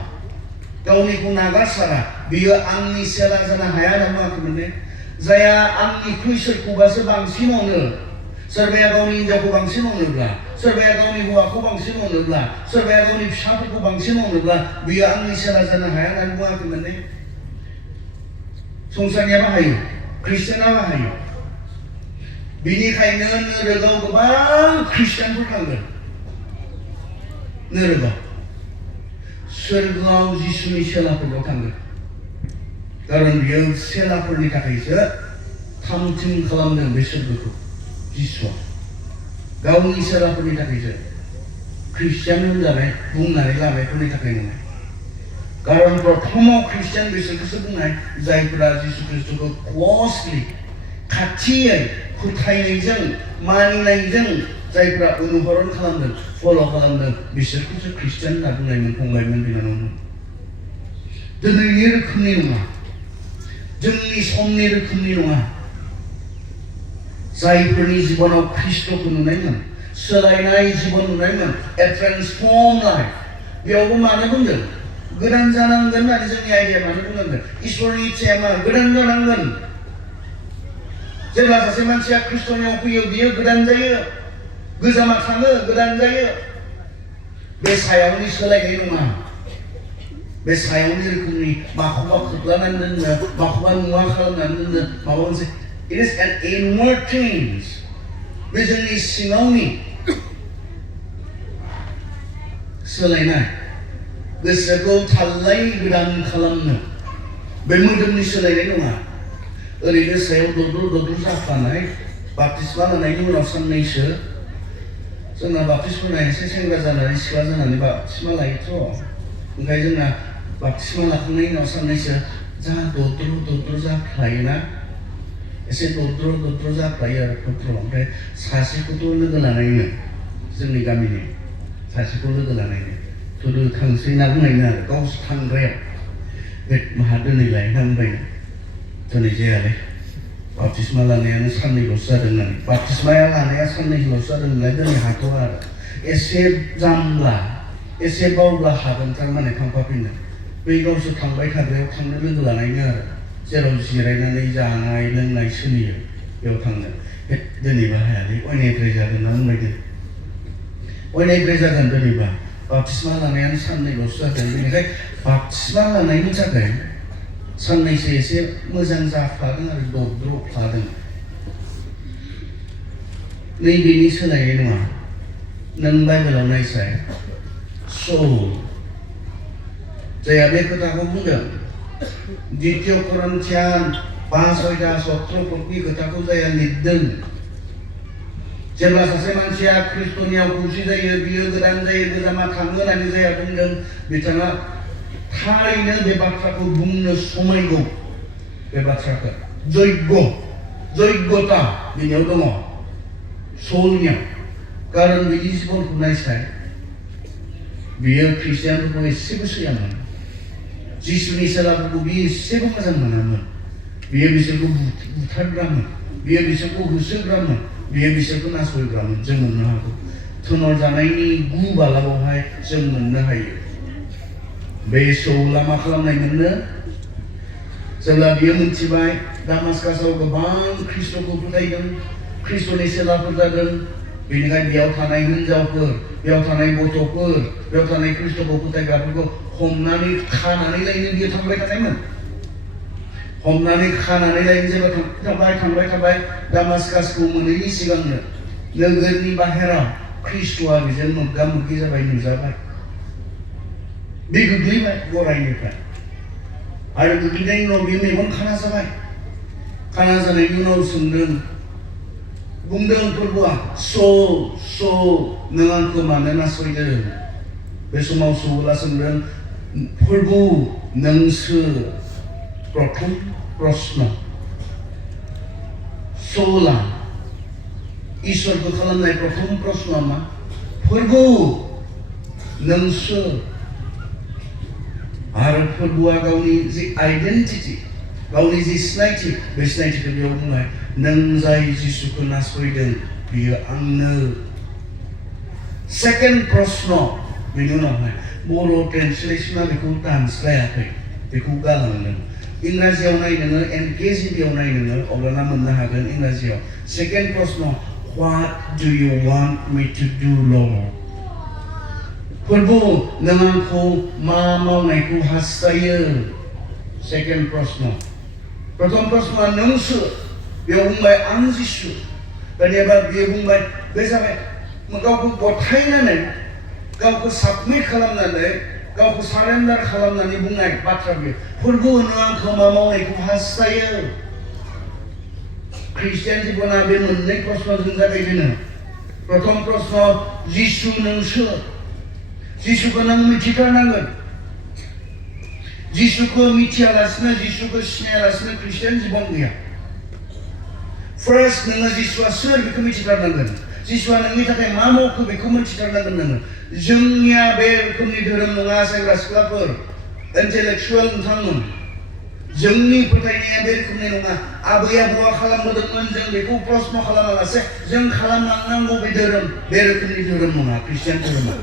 गावनिखौ नागारसारा, बियो आंनि सोला जानो हाया होनना बुङाखैमोन दे। जायहा आंनिख्रुइ सोरखौबासो बांसिन अनो, सोरबाया गावनि हिन्जावखौ बांसिन अनोब्ला, सोरबाया गावनि हौवाखौ बांसिन अनोब्ला, सोरबाया गावनि फिसाफोरखौ बांसिन अनोब्ला, बियो आंनि सोला जानो हाया होननानै बुङाखैमोन दे। संसारनिया बाहायो, ख्रिस्टियाना बाहायो। बिनिखायनो नोरोगाव गोबां ख्रिस्टियानफोर थांगोन। नोरोगाव सोरगोआव जिसुनि सेलाफोरल' थांगोन। खारन बियो सेलाफोरनि थाखायसो थामथिम खालामदों बे सोरगोखौ जिसुआ। गावनि सेलाफोरनि थाखायसो, ख्रिस्टियान होनजानाय बुंनानै लानायफोरनि थाखाय नङा। खारन प्रथमाव ख्रिस्टियान बिसोरखौसो बुंनाय जायफोरा जिसु ख्रिस्ट'खौ क्ल'सलि, खाथियै फोथायनायजों, मानिनायजों जायफ्रा अनुसरण खालामदों, फल' खालामदों, बिसोरखौसो ख्रिस्टियान होनना बुंनायमोन। फंबायमोन, बिनानावमोन, दिनैनि रोखोमनि नङा, जोंनि समनि रोखोमनि नङा। जायफोरनि जिबनाव ख्रिस्ट'खौ नुनायमोन, सोलायनाय जिबन नुनायमोन, ए ट्रेन्सफर्म लाइफ, बेयावबो मानो बुंदों? गोदान जानांगोन होननानै जोंनि आइडिया मानो बुंनांगोन? इसोरनि इच्छाया मा? गोदान जानांगोन। जेब्ला सासे मानसिया ख्रिस्ट'नियाव फैयो, बियो गोदान जायो। गोजामा थाङो, गोदान जायो। बे सायावनि सोलायनाय नङा, बे सायावनि रोखोमनि माखौबा खोख्लानानै दोननो, माखौबा नुवा खालामनानै दोननो, माबा मोनसे। It is an inward change. बे जोंनि सिङावनि सोलायनाय, गोसोखौ थाल्लायै गोदान खालामनो। बे मोदोमनि सोलायनाय नङा, ओरैनो सायाव दद्र' जाफ्लानाय। बाप्तिस्मा लानायनि उनाव साननैसो जोंना बाप्तिस्मा एसे सेंग्रा जानानै सिख्ला जानानै बाप्तिस्मा लायोथ'। ओंखायनो जोंना बाप्तिस्मा लाखांनायनि उनाव साननैसो जा दद्र' जाफ्लायोना, एसे दद्र' जाफ्लायो आरो पत्रआव। ओमफ्राय सासेखौथ' लोगो लानायनो, जोंनि गामिनि सासेखौ लोगो लानायनो थुदु थांसै होनना बुंनायनो आरो गावसो थांग्राया। बे माहा दोनैलाय होनना बुंबायनो। दिनै जायालै, बाप्तिस्मा लानायानो साननैल'सो जादों होननानै। बाप्तिस्माया लानाया साननैल'सो जादों होनलाय, दिनै हाथ'आ आरो। एसे जामब्ला, एसे बावब्ला हागोन थारमाने थांफाफिननो। बै गावसोर थांबाय थाग्रायाव थांनो लोगो लानायनो आरो, जेराव जिरायनानै जानाय लोंनाय सोलियो। बेयाव थांनो दिनैबा हायालै अयनायद्राय जागोन ना बुंबायदो अयनायद्राय जागोन दिनैबा बाप्तिस्मा लानायानो साननैल'सो जादों बेनिखाय बाप्तिस्मा लानायनि थाखाय साननैसो एसे मोजां जाफ्लादों आरो दद्र'फ्लादों नैबेनि सोलायनाय नङा नों बाइबेलाव नायसाय सौल जायहा बे खोथाखौ बुंदों द्वितीय करन्थियान 5:17 खोथाखौ जायहा लिरदों जेब्ला सासे मानसिया ख्रिस्टनियाव खौसे जायो बियो गोदान जायो गोजामा थाङो होननानै जायहा बुंदों बिथाङा थारैनो बे बाथ्राखौ बुंनो समायगौ बे बाथ्राखौ जयगता बिनियाव दङ सौलनियाव कारण बिनि जिबनखौ नायसाय बियो ख्रिस्टियानफोरखौ एसेबो सैयामोन जिसुनि सेलाफोरखौ बियो एसेबो मोजां मोनामोन बियो बिसोरखौ बुथारग्रामोन बियो बिसोरखौ होसोग्रामोन बियो बिसोरखौ नासयग्रामोन जों मोननो हागौ थुनर जानायनि 9 बालाबावहाय जों मोननो हायो बे सौला मा खालामनाय मोननो जेब्ला बियो मोनथिबाय दामास्कासआव गोबां ख्रिस्ट'खौ फोथायदों ख्रिस्ट'नि सेलाफोर जादों बेनिखायनो बेयाव थानाय हिनजावफोर बेयाव थानाय गथ'फोर बेयाव थानाय ख्रिस्ट'खौ फोथायग्राफोरखौ हमनानै खानानै लायनो बियो थांबाय थानायमोन हमनानै खानानै लायनो जेब्ला थांबाय थाबाय दामास्कासखौ मोनैनि सिगांनो नोगोरनि बाहेराव ख्रिस्ट'आ बेजों मोगा मोगि जाबाय नुजाबाय बे गोग्लैबाय गरायनिफ्राय आरो गोग्लैनायनि उनाव बे मेगन खाना जाबाय खाना जानायनि उनाव सोंदों बुंदों फोरबुआ नों आंखौ मानो नासयदों बे समाव सौला सोंदों फोरबु नोंसो प्रथम प्रश्न सौला इसोरखौ खालामनाय प्रथम प्रश्नआ मा फोरबु नोंसो आरो फोरबुआ गावनि जि आइडेन्टिटि गावनि जि सिनायथि बे सिनायथिखौ बेयाव बुंबाय नों जाय जिसुखौ नासयदों बियो आंनो सेकेन्ड प्रश्न बेनि उनावहाय बर' ट्रेन्सलेसना बेखौ दानस्लायाखै बेखौ गालांदों इंराजियाव नाय नोङो NKJV-आव नाय नोङो अब्लाना मोननो हागोन इंराजियाव सेकेन्ड प्रश्न What do you want me to do, Lord? फोरबु नों आंखौ मा मावनायखौ हास्थायो सेकेन्ड प्रश्न प्रथम प्रश्नआ नोंसो बेयाव बुंबाय आं जिसु दानियाबा बेयो बुंबाय बे जाबाय गावखौ गथायनानै गावखौ साबमिट खालामनानै गावखौ सारेन्डार खालामनानै बुंनाय बाथ्रा बेयो फोरबु नों आंखौ मा मावनायखौ हास्थायो ख्रिस्टियान जिबना बे मोननै प्रश्नजों जागायजेनो प्रथम प्रश्न जिसु नोंसो जिसुखौ नों मिथिथारनांगोन जिसुखौ मिथियालासिनो जिसुखौ सिनायालासिनो ख्रिस्टियान जिबन गैया फार्स्ट नोङो जिसुआ सोर बेखौ मिथिथारनांगोन जिसुआ नोंनि थाखाय मा मावखो बेखौ मिथिथारनांगोन नोङो जोंनिया बे रोखोमनि धोरोम नङा सेंग्रा सिख्लाफोर इन्टेलेक्सुवेल नोंथांमोन जोंनि फोथायनाया बे रोखोमनि नङा आबै आबौआ खालामबोदोंमोन जों बेखौ प्रश्न खालामालासे जों खालामलांनांगौ बे धोरोम बे रोखोमनि धोरोम नङा ख्रिस्टियान धोरोमा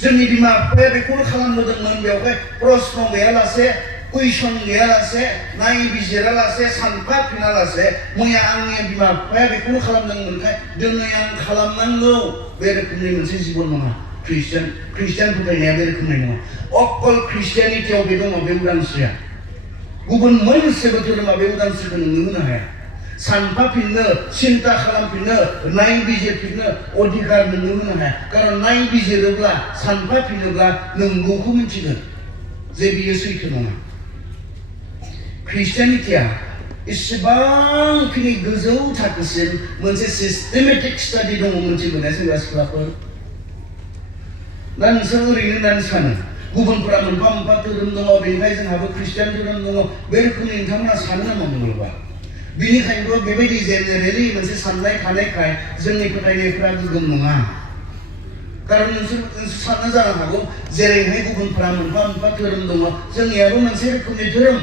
जोंनि बिमा बिफाया बेखौनो खालामबोदोंमोन बेवहाय प्रश्न गैयालासे कुइसन गैयालासे नायबिजिरालासे सानफाफिनालासे मैया आंनि बिमा बिफाया बेखौनो खालामदोंमोनखाय दिनै आं खालामनांगौ बे रोखोमनि मोनसे जिबन नङा ख्रिस्टियान फोथायनाया बे रोखोमनि नङा अकल ख्रिस्टियानिटियाव बे दङ बे उदांस्रिया गुबुन मोनसेबो धोरोमा बे उदांस्रिखौ नोंनो होनो हाया सानफाफिननो सिन्ता खालामफिननो नायबिजिरफिननो अधिकार नोंनो होनो हाया खारन नायबिजिरोब्ला सानफाफिनोब्ला नंगौखौ मिथिगोन जे बियो सैथो नङा ख्रिस्टियानिटिया इसेबांखिनि गोजौ थाखोसिम मोनसे सिस्टेमेटिक स्टाडि दङ मोनथिबोनाय सेंग्रा सिख्लाफोर दा नोंसोर ओरैनो होननानै सानो गुबुनफोरा मोनफा मोनफा धोरोम दङ बेनिफ्राय जोंहाबो ख्रिस्टियान धोरोम दङ बे रोखोमनि नोंथांमोना सानो नामा मोनोबा बिनिखायनोबो बेबायदि जेनेरेलि मोनसे साननाय थानायखाय जोंनि फोथायनायफोरा गोग्गोम नङा खारन नोंसोर साननो जानो हागौ जेरैहाय गुबुनफोरा मोनफा मोनफा धोरोम दङ जोंनियाबो मोनसे रोखोमनि धोरोम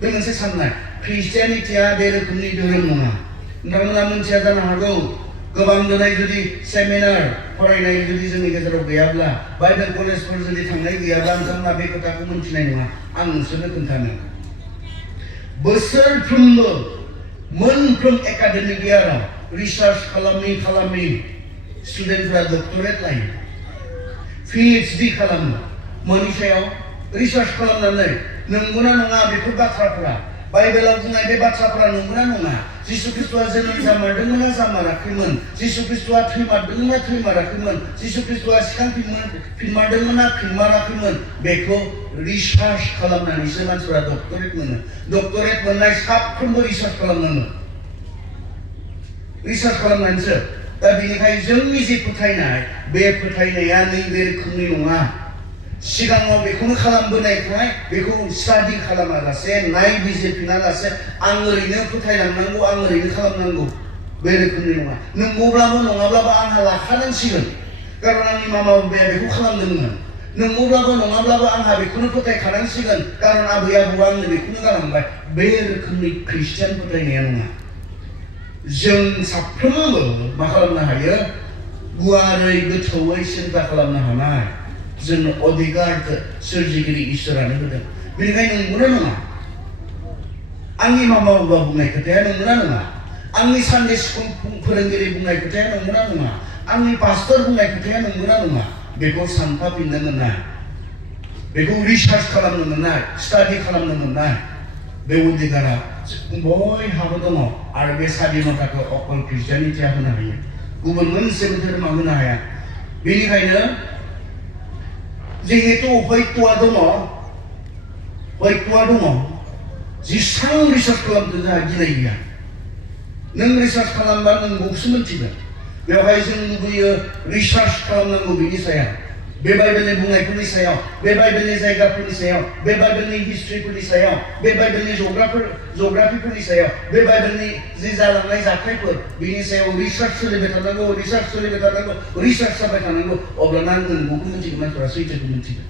बे मोनसे साननाय ख्रिस्टियानिटिया बे रोखोमनि धोरोम नङा नोंथांमोना मिथिया जानो हागौ गोबां दिनै जुदि सेमिनार फरायनाय जुदि जोंनि गेजेराव गैयाब्ला बाइबेल कलेजफोर जुदि थांनाय गैयाब्ला नोंथांमोना बे खोथाखौ मिथिनाय नङा आं नोंसोरनो खोन्थानो बोसोरफ्रोमबो मोनफ्रोम एकाडेमिक इयाराव रिसार्च खालामै स्टुडेन्टफोरा डक्टरेट लायो PhD खालामो मानि सायाव रिसार्च खालामनानै नंगौना नङा बेफोर बाथ्राफोरा बाइबेलाव बुंनाय बे बाथ्राफोरा नंगौना नङा जिसु ख्रिस्ट'आ जोनोम जामारदोंमोन ना जामाराखैमोन जिसु ख्रिस्ट'आ थैमारदोंमोन ना थैमाराखैमोन जिसु ख्रिस्ट'आ फिनमारदोंमोन ना फिनमाराखैमोन बेखौ रिसार्च खालामनानैसो मानसिफोरा डक्टरेट मोनो डक्टरेट मोननाय साफ्रोमबो रिसार्च खालामनांगौ रिसार्च खालामनानैसो दा बेनिखायनो जोंनि जि फोथायनाय बे फोथायनाया नैबे रोखोमनि नङा सिगाङाव बेखौनो खालामबोनायखाय बेखौ स्टाडि खालामालासे नायबिजिरफिनालासे आं ओरैनो फोथायलांनांगौ आं ओरैनो खालामनांगौ बे रोखोमनि नङा नंगौब्लाबो नङाब्लाबो आंहा लाखानांसिगोन कारन आंनि मामा बाबाया बेखौ खालामदोंमोन नंगौब्लाबो नङाब्लाबो आंहा बेखौनो फोथायखानांसिगोन कारन आबै आबौआ आंनो बेखौनो गालांबाय बे रोखोमनि ख्रिस्टियान फोथायनाया नङा जों साफ्रोमबो मा खालामनो हायो गुवारै गोथौयै सिन्ता खालामनो हानाय जोंनो अधिकारखौ सोरजिगिरि इसोरानो होदों बेनिखायनो नंगौना नङा आंनि मामा बाबा बुंनाय खोथाया नंगौना नङा आंनि सानडे स्कुल फोरोंगिरि बुंनाय खोथाया नंगौना नङा आंनि पास्टर बुंनाय खोथाया नंगौना नङा बेखौ सानफाफिननो मोननाय बेखौ रिसार्च खालामनो मोननाय स्टाडि खालामनो मोननाय बे अधिकारा बयहाबो दङ आरो बे स्वाधीनताखौ अकल ख्रिस्टियानिटिया होनो हायो गुबुन मोनसेबो धोरोमा होनो हाया बेनिखायनो जिहेतु हयत'आ दङ जेसां रिसार्च खालामदों जोंहा गिनाय गैया नों रिसार्च खालामबा नोंखौसो मिन्थिगोन बेवहाय जों लुबैयो रिसार्च खालामनांगौ बेनि सायाव बे बाइबेलनि बुंनायफोरनि सायाव बे बाइबेलनि जायगाफोरनि सायाव बे बाइबेलनि हिस्ट्रिफोरनि सायाव बे बाइबेलनि जग्राफिफोरनि सायाव बे बाइबेलनि जि जालांनाय जाथायफोर बेनि सायाव रिसार्च सोलिबाय थानांगौ रिसार्च जाबाय थानांगौ अब्लाना नोंखौबो मिन्थिगोन मानसिफोरा सैथोखौ मिन्थिगोन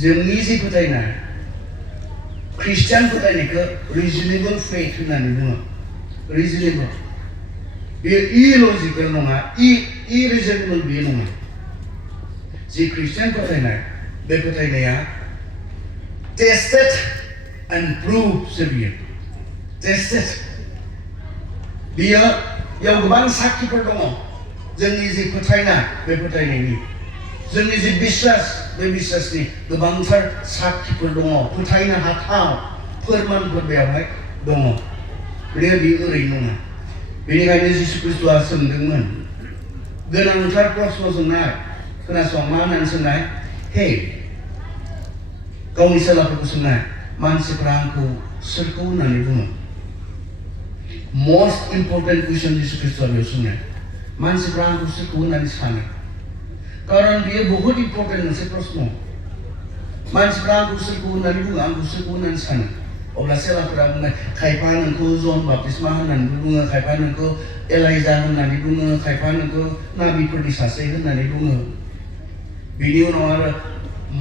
जोंनि जि फोथायनाय ख्रिस्टियान फोथायनायखौ रिजनेबल फेथ होननानै बुङो रिजनेबल बेयो इलजिकेल नङा इरिजनेबल बेयो नङा जि ख्रिस्टियान फोथायनाय बे फोथायनाया टेस्टेड एन्ड प्रुभसो बियो टेस्टेड बेयाव गोबां साखिफोर दङ जोंनि जि फोथायनाय बे फोथायनायनि जोंनि जि बिश्वास बे बिश्वासनि गोबांथार साखिफोर दङ फोथायनो हाथाव फोरमानफोर बेवहाय दङ बेयो ओरैनो नङा बेनिखायनो जिसु ख्रिस्ट'आ सोंदोंमोन गोनांथार प्रश्न सोंनाय खोनासं मा होननानै सोंनाय हे गावनि सेलाफोरखौ सोंनाय मानसिफ्रा आंखौ सोरखौ होननानै बुङो मस्ट इम्पर्टेन्ट कुइसन जिसु ख्रिस्ट'आ बेयाव सोंनाय मानसिफ्रा आंखौ सोरखौ होननानै सानो कारन बेयो बहुत इम्पर्टेन्ट मोनसे प्रश्न मानसिफ्रा आंखौ सोरखौ होननानै बुङो आंखौ सोरखौ होननानै सानो अब्ला सेलाफोरा बुंनाय खायफा नोंखौ जन बाप्तिस्मा होननानै बुङो खायफा नोंखौ एलाइजा होननानै बुङो खायफा नोंखौ नाबिफोरनि सासे होननानै बुङो बिनि उनाव आरो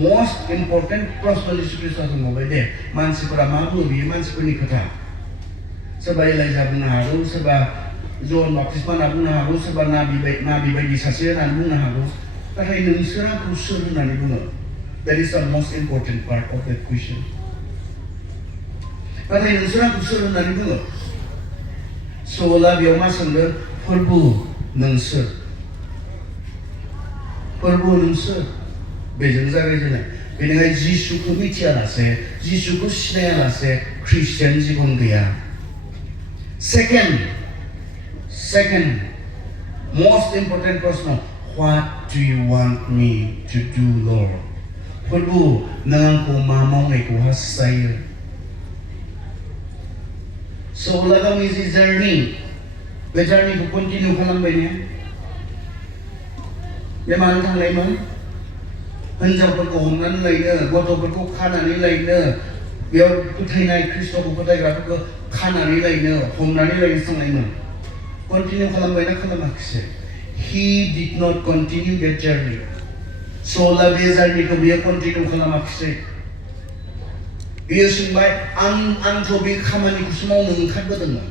मस्ट इम्पर्टेन्ट प्रश्न जिसु ख्रिस्ट'आ सोंबावबाय दे मानसिफोरा मा बुङो बियो मानसिफोरनि खोथा सोरबा एलाइजा बुंनो हागौ सोरबा जन बाप्तिस्मा होनना बुंनो हागौ सोरबा नाबि बायदि सासे होननानै बुंनो हागौ नाथाय नोंसोर आंखौ सोर होननानै बुङो that is the most important part of that question नाथाय नोंसोर आंखौ सोर होननानै बुङो सौला बेयाव मा सोंदों फोरबु नोंसोर बेजों जागायजेनो बेनिखायनो जिसुखौ मिथियालासे जिसुखौ सिनायालासे ख्रिस्टियान जिबन गैया सेकेन्ड most important प्रश्न what do you want me to do Lord फोरबु नों आंखौ मा मावनायखौ हास्थायो सौला गावनि जि जार्नि बे जार्निखौ कन्टिनिउ खालामबाय ने बे मानो थांनायमोन हिन्जावफोरखौ हमनानै लायनो गथ'फोरखौ खानानै लायनो बेयाव फोथायनाय ख्रिस्ट'खौ फोथायग्राफोरखौ खानानै लायनो हमनानै लायनो थांनायमोन कन्टिनिउ खालामबायना खालामाखिसै he did not continue that journey सौला बे जार्निखौ बियो कन्टिनिउ खालामाखिसै बियो सोंबाय आंथ' बे खामानिखौसो मावनो ओंखारबोदोंमोन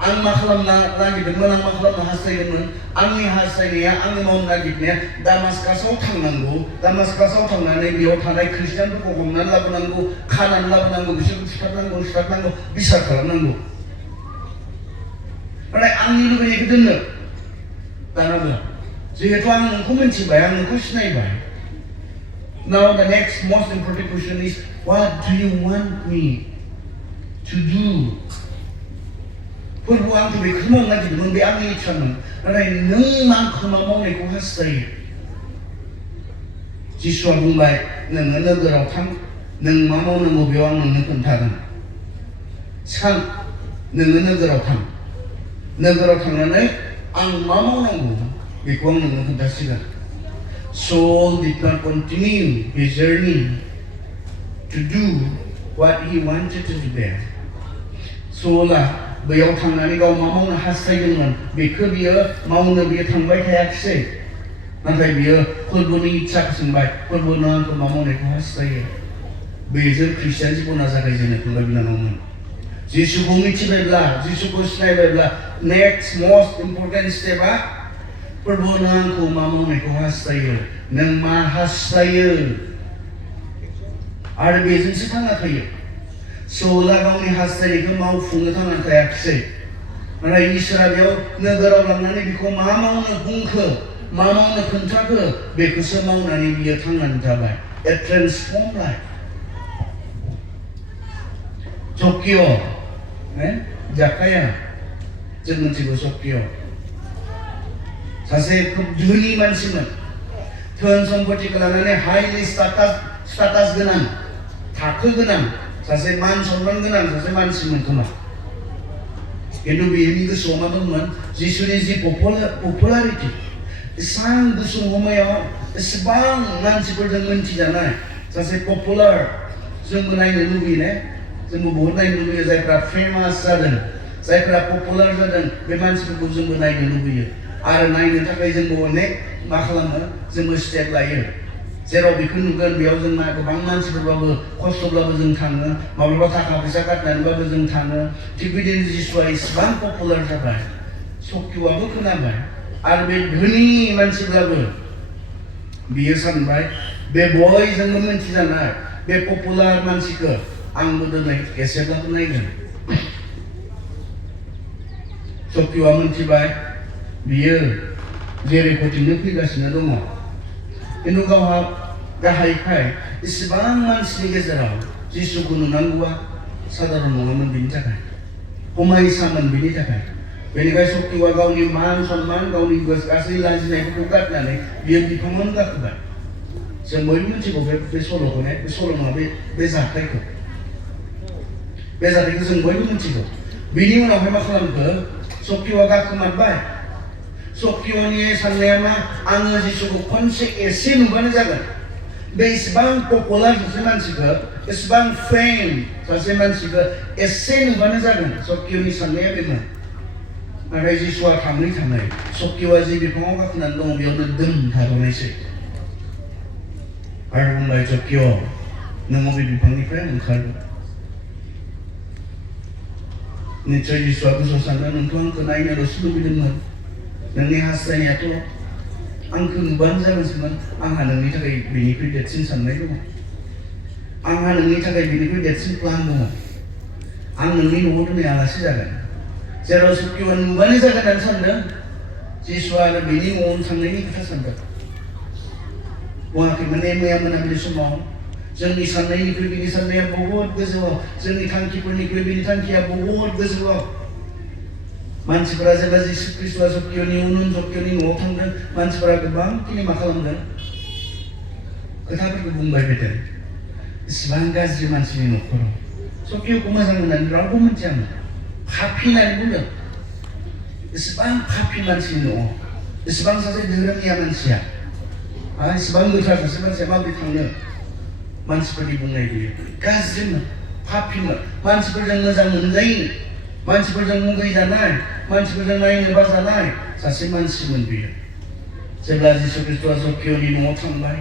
आं मा खालामनो नागिरदोंमोन आं मा खालामनो हास्थायदोंमोन आंनि हास्थायनाया आंनि मावनो नागिरनाया दामास्कासआव थांनांगौ दामास्कासआव थांनानै बेयाव थानाय ख्रिस्टियानफोरखौ हमनानै लाबोनांगौ खानानै लाबोनांगौ बिसोरखौ सुथारनांगौ बिसार खालामनांगौ नाथाय आंनि लुबैनायखौ दोननो दानाबो जिहेतु आं नोंखौ मिन्थिबाय आं नोंखौ सिनायबाय Now the next most important question is, what do you want me to do? फोरबो आंखौ बेखौ मावनो नागिरदोंमोन बे आंनि इच्छामोन नाथाय नों मा खोमा मावनायखौ हास्थायो जिसुआ बुंबाय नोङो नोगोराव थां नों मा मावनांगौ बेयाव आं नोंनो खोन्थागोन सान नोङो नोगोराव थां नोगोराव थांनानै आं मा मावनांगौ बेखौ आं नोंनो खोन्थासिगोन Saul did not continue his journey to do what he wanted to do there. Saulआ बैयाव थांनानै गाव मा मावनो हास्थायदोंमोन बेखौ बियो मावनो बियो थांबाय थायाखिसै नाथाय बियो फोरबोनि इच्छाखौ सोंबाय फोरबोनो आंखौ मा मावनायखौ हास्थायो बेजों ख्रिस्टियान जिबना जागायजेनो फंबाय बिनानावमोन जिसुखौ मिथिबायब्ला जिसुखौ सिनायबायब्ला नेक्स्ट मस्ट इम्पर्टेन्ट स्टेपआ फोरबोनो आंखौ मा मावनायखौ हास्थायो नों मा हास्थायो आरो बेजोंसो थांना थायो सौला गावनि हास्थायनायखौ मावफुंनो थांनानै थायाखिसै नाथाय इसोरा बेयाव नोगोराव लांनानै बेखौ मा मावनो बुंखो मा मावनो खोन्थाखो बेखौसो मावनानै बियो थांनानै थाबाय A transformed life. Tokyo, जाखाया जों मिथिगौ टकिअ सासे खोब धोनि मानसिमोन धोन सम्पतिखौ लानानै हाइलि स्टाटास गोनां थाखो गोनां सासे मान सनमान गोनां सासे मानसिमोन खोमा खिन्थु बेनि गोसोआव मा दंमोन जिसुनि जि पपुलारिटि एसां गुसुं समायाव एसेबां मानसिफोरजों मिन्थिजानाय सासे पपुलार जोंबो नायनो लुबैयो जोंबो बहुत नायनो लुबैयो जायफ्रा फेमास जादों जायफ्रा पपुलार जादों बे मानसिफोरखौ जोंबो नायनो लुबैयो आरो नायनो थाखाय जोंबो अनेक मा खालामो जोंबो स्टेप लायो जेराव बेखौ नुगोन बेयाव जोंना गोबां मानसिफोरबाबो खस्थ'ब्लाबो जों थाङो माब्लाबा थाखा फैसा गारनानैबाबो जों थाङो थिग बिदिनो जिसुआ इसेबां पपुलार जाबाय टकिअआबो खोनाबाय आरो बे धोनि मानसिब्लाबो बियो सानबाय बे बयजोंबो मिन्थिजानाय बे पपुलार मानसिखौ आंबो दिनै एसेब्लाबो नायगोन टकिअआ मिन्थिबाय बियो जेरिख'थिंनो फैगासिनो दङ खिन्थु गावहा गाहायखाय इसेबां मानसिनि गेजेराव जिसुखौ नुनांगौआ साधारन नङामोन बिनि थाखाय समायसामोन बिनि थाखाय बेनिखायनो टकिअआ गावनि मान सन्मान गावनि गासै लाजिनायफोरखौ गारनानै बियो बिफाङावनो गाखोबाय जों बयबो मिथिगौ बे सल'खौ बे सल' नङा बे जाथायखौ जों बयबो मिथिगौ बिनि उनावहाय मा खालामखो टकिअआ गाखोमारबाय टकिअनि साननाया मा आङो जिसुखौ खनसे एसे नुबानो जागोन बे इसेबां पपुलार सासे मानसिखौ इसेबां फेम सासे मानसिखौ एसे नुबानो जागोन टकिअनि साननाया बेमोन नाथाय जिसुआ थाङै टकिअआ जि बिफाङाव गाखोनानै दङ बेयावनो दोन थाद'नायसै आरो बुंबाय टकिअ नों बबे बिफांनिफ्राय ओंखारगोन निश्चय जिसुआ गोसोआव सानदों नोंथ' आंखौ नायनोल'सो लुबैदोंमोन नोंनि हास्थायनायाथ' आंखौ नुबानो जागोनसोमोन आंहा नोंनि थाखाय बेनिख्रुइ देरसिन साननाय दङ आंहा नोंनि थाखाय बेनिख्रुइ देरसिन प्लान दङ आं नोंनि न'आव दिनै आलासि जागोन जेराव टकिअआ नुबानो जागोन होननानै सानदों जिसुआ आरो बेनि न'आवनो थांनायनि खोथा सानदों बुङाखैमोन मैया मोनाबिलि समाव जोंनि साननायनिख्रुइ बिनि साननाया बहुत गोजौआव जोंनि थांखिफोरनिख्रुइ बिनि थांखिया बहुत गोजौआव मानसिफोरा जेब्ला जिसु ख्रिस्ट'आ टकिअनि टकिअनि न'आव थांदों मानसिफोरा गोबांखिनि मा खालामदों खोथाफोरखौ बुंबाय फैदों इसेबां गाज्रि मानसिनि न'खराव टकिअखौ मोजां होननानै रावबो मिथियामोन पापि होननानै बुंदों इसेबां पापि मानसिनि न'आव इसेबां सासे धोरोमनिया मानसिया इसेबां गोथार सासे मानसिया माबोरै थांनो मानसिफोरनि बुंनाय बियो गाज्रिमोन पापिमोन मानसिफोरजों मोजां मोनजायै मानसिफोरजों मुगैजानाय मानसिफोरजों नायनो बाजानाय सासे मानसिमोन बियो जेब्ला जिसु ख्रिस्ट'आ टकिअनि न'आव थांबाय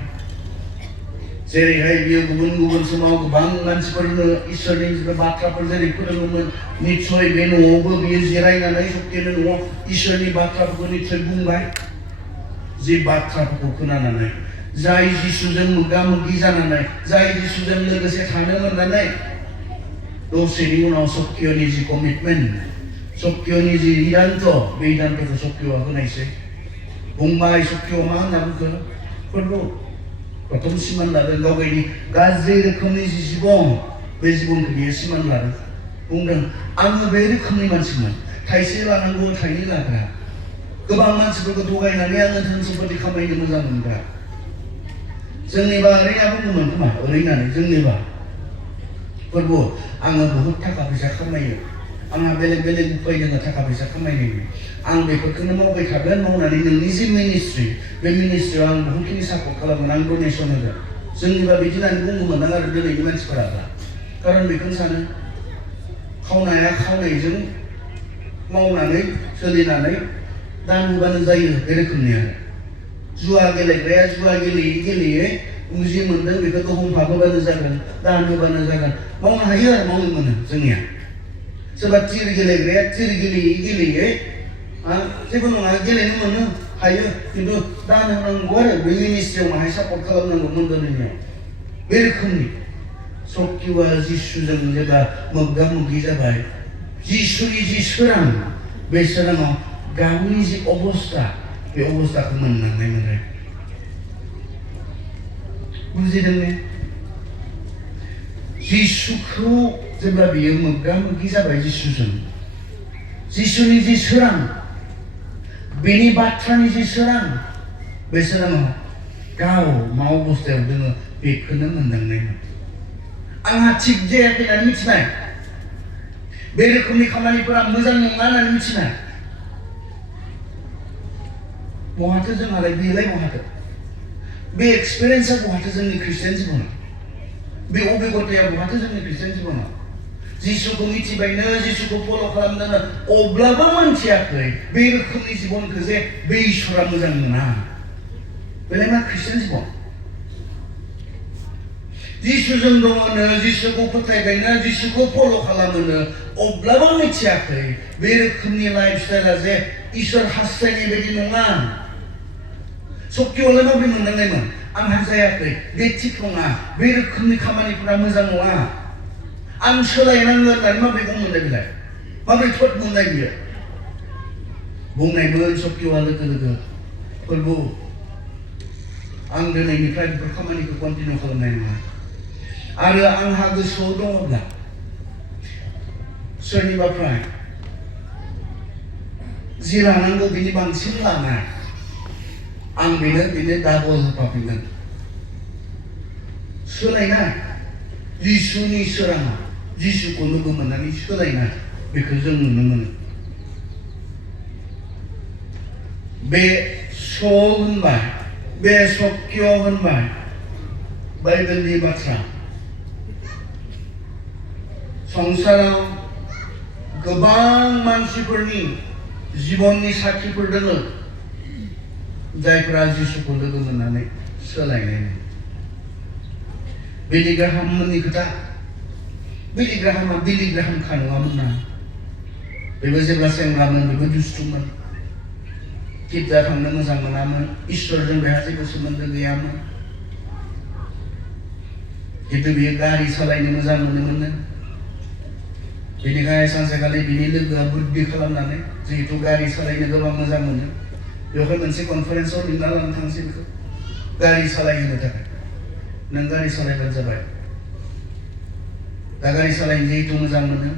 जेरैहाय बियो गुबुन गुबुन समाव गोबां मानसिफोरनो इसोरनि बाथ्राफोर जेरै फोरोङोमोन निस्सय बे न'आवबो बियो जिरायनानै सत्यनि न'आव इसोरनि बाथ्राफोरखौ निस्सय बुंबाय जि बाथ्राफोरखौ खोनानानै जाय जिसुजों मोगा मोगि जानानै जाय जिसुजों लोगोसे थानो मोननानै दसेनि उनाव सत्यनि जि कमिटमेन्ट सत्यनि जि इदान्त बे इदान्तखौ सत्यआ होनायसै बुंबाय सत्यआ मा होनना बुंखो फोरबो प्रथम सिमान लादों गाव गावनि गाज्रि रोखोमनि जि जिबन बे जिबनखौ बियो सिमान लादों बुंदों आङो बे रोखोमनि मानसिमोन थाइसे लानांगौ थाइनै लाग्रा गोबां मानसिफोरखौ थगायनानै आङो धोन सम्पति खामायनो मोजां मोनग्रा जोंनिबा ओरैना बुङोमोन खोमा ओरैनानै जोंनिबा फोरबो आङो बहुद थाखा फैसा खामायो आंहा बेलेग बेलेग उपाय दङ थाखा फैसा खामायनायनि आं बेफोरखौनो मावबाय थागोन मावनानै नोंनि जि मिनिस्ट्रि बे मिनिस्ट्रियाव आं बहुतखिनि सापर्ट खालामगोन आं डनेसन होगोन जोंनिबा बिदि होननानै बुङोमोन आं आरो दिनैनि मानसिफोरा खारन बेखौनो सानो खावनाया खावनायजों मावनानै सोलिनानै दान होबानो जायो बे रोखोमनि आरो जुवा गेलेग्राया जुवा गेलेयै गेलेयै जि मोनदों बेखौ गहमफाबोबानो जागोन दान होबानो जागोन मावनो हायो आरो मावनो मोनो जोंनिया सोरबा थिर गेलेग्राया थिर गेलेयै गेलेयै जेबो नङा गेलेनो मोनो हायो खिन्थु दान होनांगौ आरो बे मिनिस्ट्रियाव माहाय सापर्ट खालामनांगौ मोनगोन बे रोखोमनि सत्यआ जिसुजों जेब्ला मोगा मोगि जाबाय जिसुनि जि सोरां बे सोराङाव गावनि जि अबस्था बे अबस्थाखौ मोननांनाय मोनो बुजिदों ने जिसुखौ जेब्ला बियो मोगा मोगि जाबाय जिसुजों जिसुनि जि सोरां बेनि बाथ्रानि जि सोरां बे सोराङाव गाव मा अबस्थायाव दङ बेखौनो मोनदांनायमोन आंहा थिग जायाखै होननानै मिथिनाय बे रोखोमनि खामानिफोरा मोजां नङा होननानै मिथिनाय बहाथो जोंहालाय बेलाय बहाथो बे एक्सपिरियेन्सआ बहाथो जोंनि ख्रिस्टियान जिबनाव बे अभिगताया बहाथो जोंनि ख्रिस्टियान जिबनाव जिसुखौ मिथिबायनो जिसुखौ फल' खालामदोंनो अब्लाबो मोनथियाखै बे रोखोमनि जिबनखौ जे बे इसोरा मोजां मोना बेलाय मा ख्रिस्टियान जिबन जिसुजों दङनो जिसुखौ फोथायबायनो जिसुखौ फल' खालामोनो अब्लाबो मिथियाखै बे रोखोमनि लाइफ स्टाइला जे इसोर हास्थायनाय बायदि नङा सत्यआवलाय माबोरै मोनदांनायमोन आंहा जायाखै बे थिग नङा बे रोखोमनि खामानिफोरा मोजां नङा आं सोलायनांगोन होननानै माबोरै बुंमोनलाय बेलाय माबोरै थट बुंनाय बियो बुंनायमोन सत्यआ लोगो लोगो फोरबो आं दिनैनिफ्राय बेफोर खामानिखौ कन्टिनिउ खालामनाय नङा आरो आंहा गोसोआव दङब्ला सोरनिबाफ्राय जि लानांगौ बिनि बांसिन लाना आं बेनो डाबल होफाफिनगोन सोलायनाय जिसुनि सोराङा जिसुखौ लोगो मोननानै सोलायनाय बेखौ जों नुनो मोनो बे सल होनबाय बे सत्य होनबाय बाइबेलनि बाथ्रा संसाराव गोबां मानसिफोरनि जिबननि साखिफोर दङ जायफोरा जिसुखौ लोगो मोननानै सोलायनाय बिलि ग्राहामनि खोथा बिलि ग्राहामा बिलि ग्राहामखा नङामोन ना बेबो जेब्ला सेंग्रामोन बेबो दुस्थुमोन गिर्जा थांनो मोजां मोनामोन इसोरजों बेहा जेबो सोमोन्दो गैयामोन खिन्थु बियो गारि सालायनो मोजां मोनोमोन बेनिखायनो सानसेखालि बिनि लोगोआ बुद्धि खालामनानै जिहेतु गारि सालायनो गोबां मोजां मोनो बेवहाय मोनसे कनफारेन्सआव लिंना लानो थांसै बेखौ गारि सालायहोनो थाखाय नों गारि सालायबानो जाबाय दा गारि सालायनो जिहेतु मोजां मोनो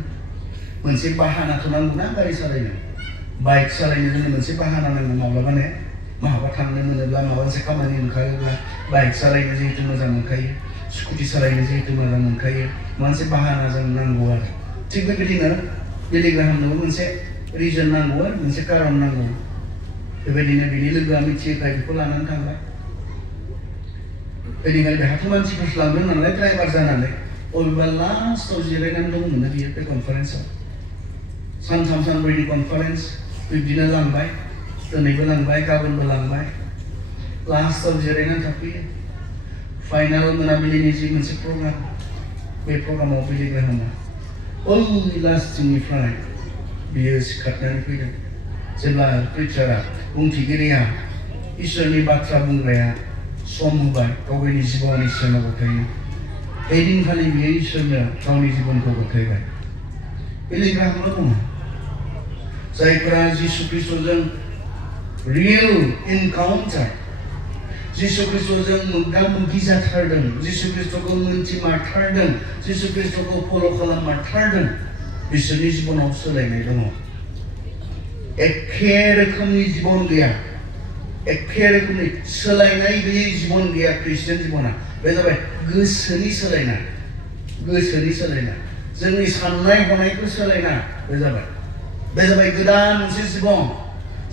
मोनसे बाहानाथ' नांगौना गारि सालायनो बाइक सालायनो जोंनो मोनसे बाहाना नांगौ माब्लाबानो माबा थांनो मोनोब्ला माबा मोनसे खामानि ओंखारोब्ला बाइक सालायनो जिहेतु मोजां मोनखायो स्कुटि सालायनो जिहेतु मोजां मोनखायो मोनसे बाहाना जों नांगौ आरो थिग बेबायदिनो बिलि ग्राहामनोबो मोनसे रिजन नांगौ आरो मोनसे कारन नांगौ बेबायदिनो बिनि लोगोआ मिथियोखाय बेखौ लानानै थांबाय बेनिखायनो बेहाथ' मानसिफोर लांदों नालाय ड्राइभार जानानै अबेबा लास्टआव जिरायनानै दंमोन बियो बे कनफारेन्सआव सानथाम सानब्रैनि कनफारेन्स बिब्दिनो लांबाय दिनैबो लांबाय गाबोनबो लांबाय लास्टआव जिरायनानै थाफैयो फाइनाल मोनाबिलिनि जि मोनसे प्रग्राम बे प्रग्रामाव बिलि ग्राहामा only लास्टनिफ्राय बियो सिखारनानै फैदों जेब्ला प्रिचारा बुंथिगिरिया इसोरनि बाथ्रा बुंग्राया सम होबाय गावनि जिबननि सिगाङाव गथायो बेदिनखालि बियो इसोरनो गावनि जिबनखौ गथायबाय बिलि ग्राहामा दङ जायफोरा जिसु ख्रिस्टजों रियेल इनकाउन्टार जिसु ख्रिस्टजों मोगा मोगि जाथारदों जिसु ख्रिस्टखौ मोनथिमारथारदों जिसु ख्रिस्टखौ फल' खालाममारथारदों बिसोरनि जिबनाव सोलायनाय दङ एखे रोखोमनि जिबन गैया एखे रोखोमनि सोलायनाय गैयै जिबन गैया ख्रिस्टियान जिबना बे जाबाय गोसोनि सोलायनाय जोंनि साननाय हनायखौ सोलायना बे जाबाय गोदान मोनसे जिबन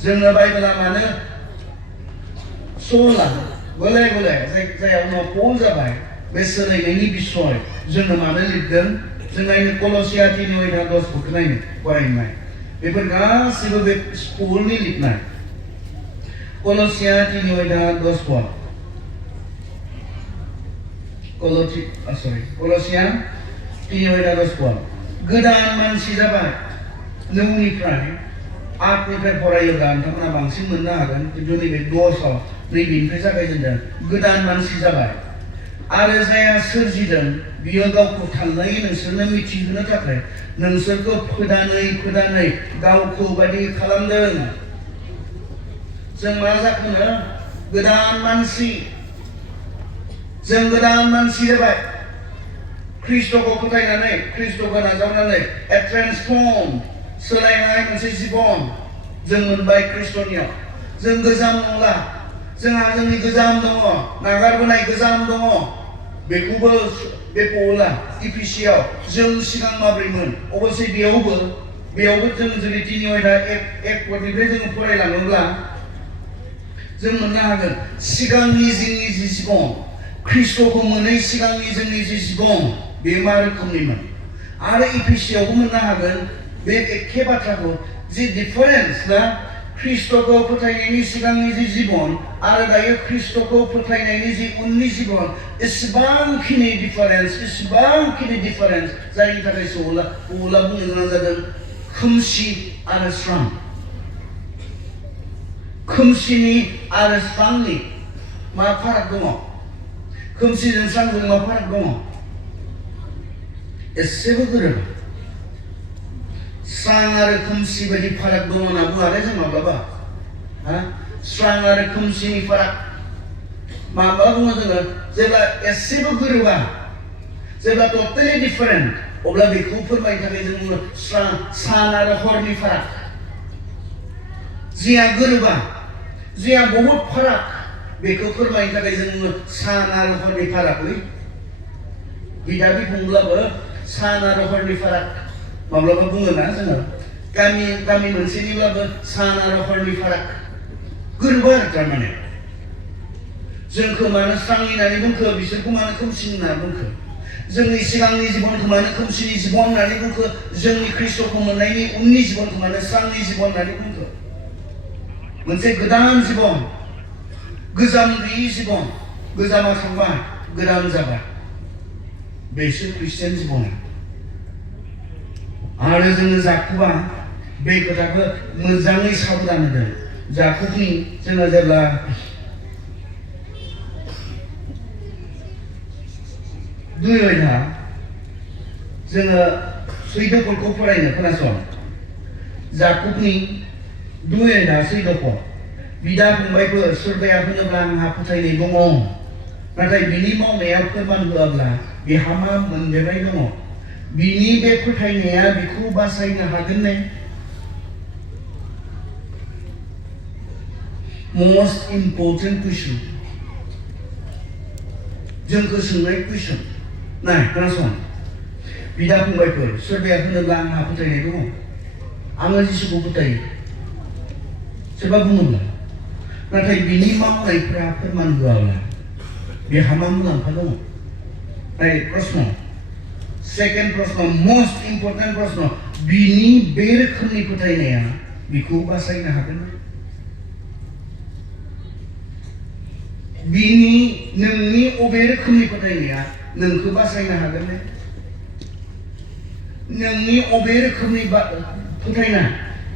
जोंनो बाइबेला मानो सोला गले जाय उनाव पल जाबाय बे सोलायनायनि बिसय जोंनो मानो लिरदों जों नायनो कलसिया 3:10 नायनो फरायनाय बेफोर गासैबो बे पलनि लिरनाय कलसिया 3:10 कलसिया 3:10 गोदान मानसि जाबाय नौनिफ्राय 8निफ्राय फरायोब्ला नोंथांमोना बांसिन मोननो हागोन खिन्थु नैबे 10आव नैबेनिफ्राय जागायजेनदों गोदान मानसि जाबाय आरो जाया सोरजिदों बियो गावखौ थांनाय नोंसोरनो मिथिहोनो थाखाय नोंसोरखौ फोदानै गावखौ बायदि खालामदों जों मा जाखोनो गोदान मानसि जाबाय ख्रिस्टखौ फोथायनानै ख्रिस्टखौ नाजावनानै ए ट्रेन्सफर्म सोलायनाय मोनसे जिबन जों मोनबाय ख्रिस्टनियाव जों गोजाम नंला जोंहा जोंनि गोजाम दङ नागारबोनाय गोजाम दङ बेखौबो बे पौला इफिसियाव जों सिगां माब्रैमोन अबसे बेयावबो जों जुदि 3:1 जों फरायलाङोब्ला जों मोननो हागोन सिगांनि जोंनि जि जिबन ख्रिस्टखौ मोनै सिगांनि जोंनि जि जिबन बे मा रोखोमनिमोन आरो इफिसियावबो मोननो हागोन बे एखे बाथ्राखौ जि डिफारेन्स ना ख्रिस्टखौ फोथायनायनि सिगांनि जि जिबन आरो दायो ख्रिस्टखौ फोथायनायनि जि उननि जिबन एसेबांखिनि डिफारेन्स जायनि थाखाय पौला बुंनो गोनां जादों खोमसि आरो स्रां खोमसिनि आरो स्रांनि मा फाराग दङ खोमसिजों स्रांजों मा फाराग दङ एसेबो गोरोबा स्रां आरो खोमसि बायदि फाराग दङ होनना बुङा जों माब्लाबा स्रां आरो खोमसिनि फाराग माब्ला बुङो जोङो जेब्ला एसेबो गोरोबा जेब्ला टटेलि डिफारेन्ट अब्ला बेखौ फोरमायनो थाखाय जों बुङो सान आरो हरनि फाराग जिया गोरोबा जिया बहुत फाराग बेखौ फोरमायनो थाखाय जों बुङो सान आरो हरनि फाराग बिदा बिफंब्लाबो सान आरो हरनि फाराग माब्लाबा बुङो ना जोङो गामि मोनसेनिब्लाबो सान आरो हरनि फाराग गोरोबा आरो थारमाने जोंखौ मानो स्रांनि होननानै बुंखो बिसोरखौ मानो खोमसिनि होनना बुंखो जोंनि सिगांनि जिबनखौ मानो खोमसिनि जिबन होननानै बुंखो जोंनि ख्रिस्टखौ मोननायनि उननि जिबनखौ मानो स्रांनि जिबन होननानै बुंखो मोनसे गोदान जिबन गोजाम गैयि जिबन गोजामा थांबाय गोदान जाबाय बेसो ख्रिस्टियान जिबना आरो जोङो जाकुबा बे खोथाखौ मोजाङै साबधान होदों जाकुबनि जोङो जेब्ला जोङो सैदफोरखौ फरायनो खोनासं जाकुबनि 2:4 बिदा फंबायफोर सोरबाया होनोब्ला आंहा फोथायनाय दङ नाथाय बिनि मावनाया फोरमान होआब्ला बेहा मा मोनदेरनाय दङ बिनि बे फोथायनाया बिखौ बासायनो हागोन ने मोस्ट इम्पर्टेन्ट कुइसन जोंखौ सोंनाय कुइसन नाय खोनासं बिदा फंबायफोर सोरबाया होनोब्ला आंहा फोथायनाय दङ आङो जिसुखौ फोथायो सोरबा बुङोब्ला नाथाय बिनि मावनायफ्रा फोरमान होआब्ला बेहा मा मुलाम्फा दङ नाय प्रश्न सेकेन्ड प्रश्न मोस्ट इम्पर्टेन्ट प्रश्न बिनि बे रोखोमनि फोथायनाया बिखौ बासायनो हागोन बिनि नोंनि अबे रोखोमनि फोथायनाया नोंखौ बासायनो हागोन ने? नोंनि अबे रोखोमनि फोथायनाय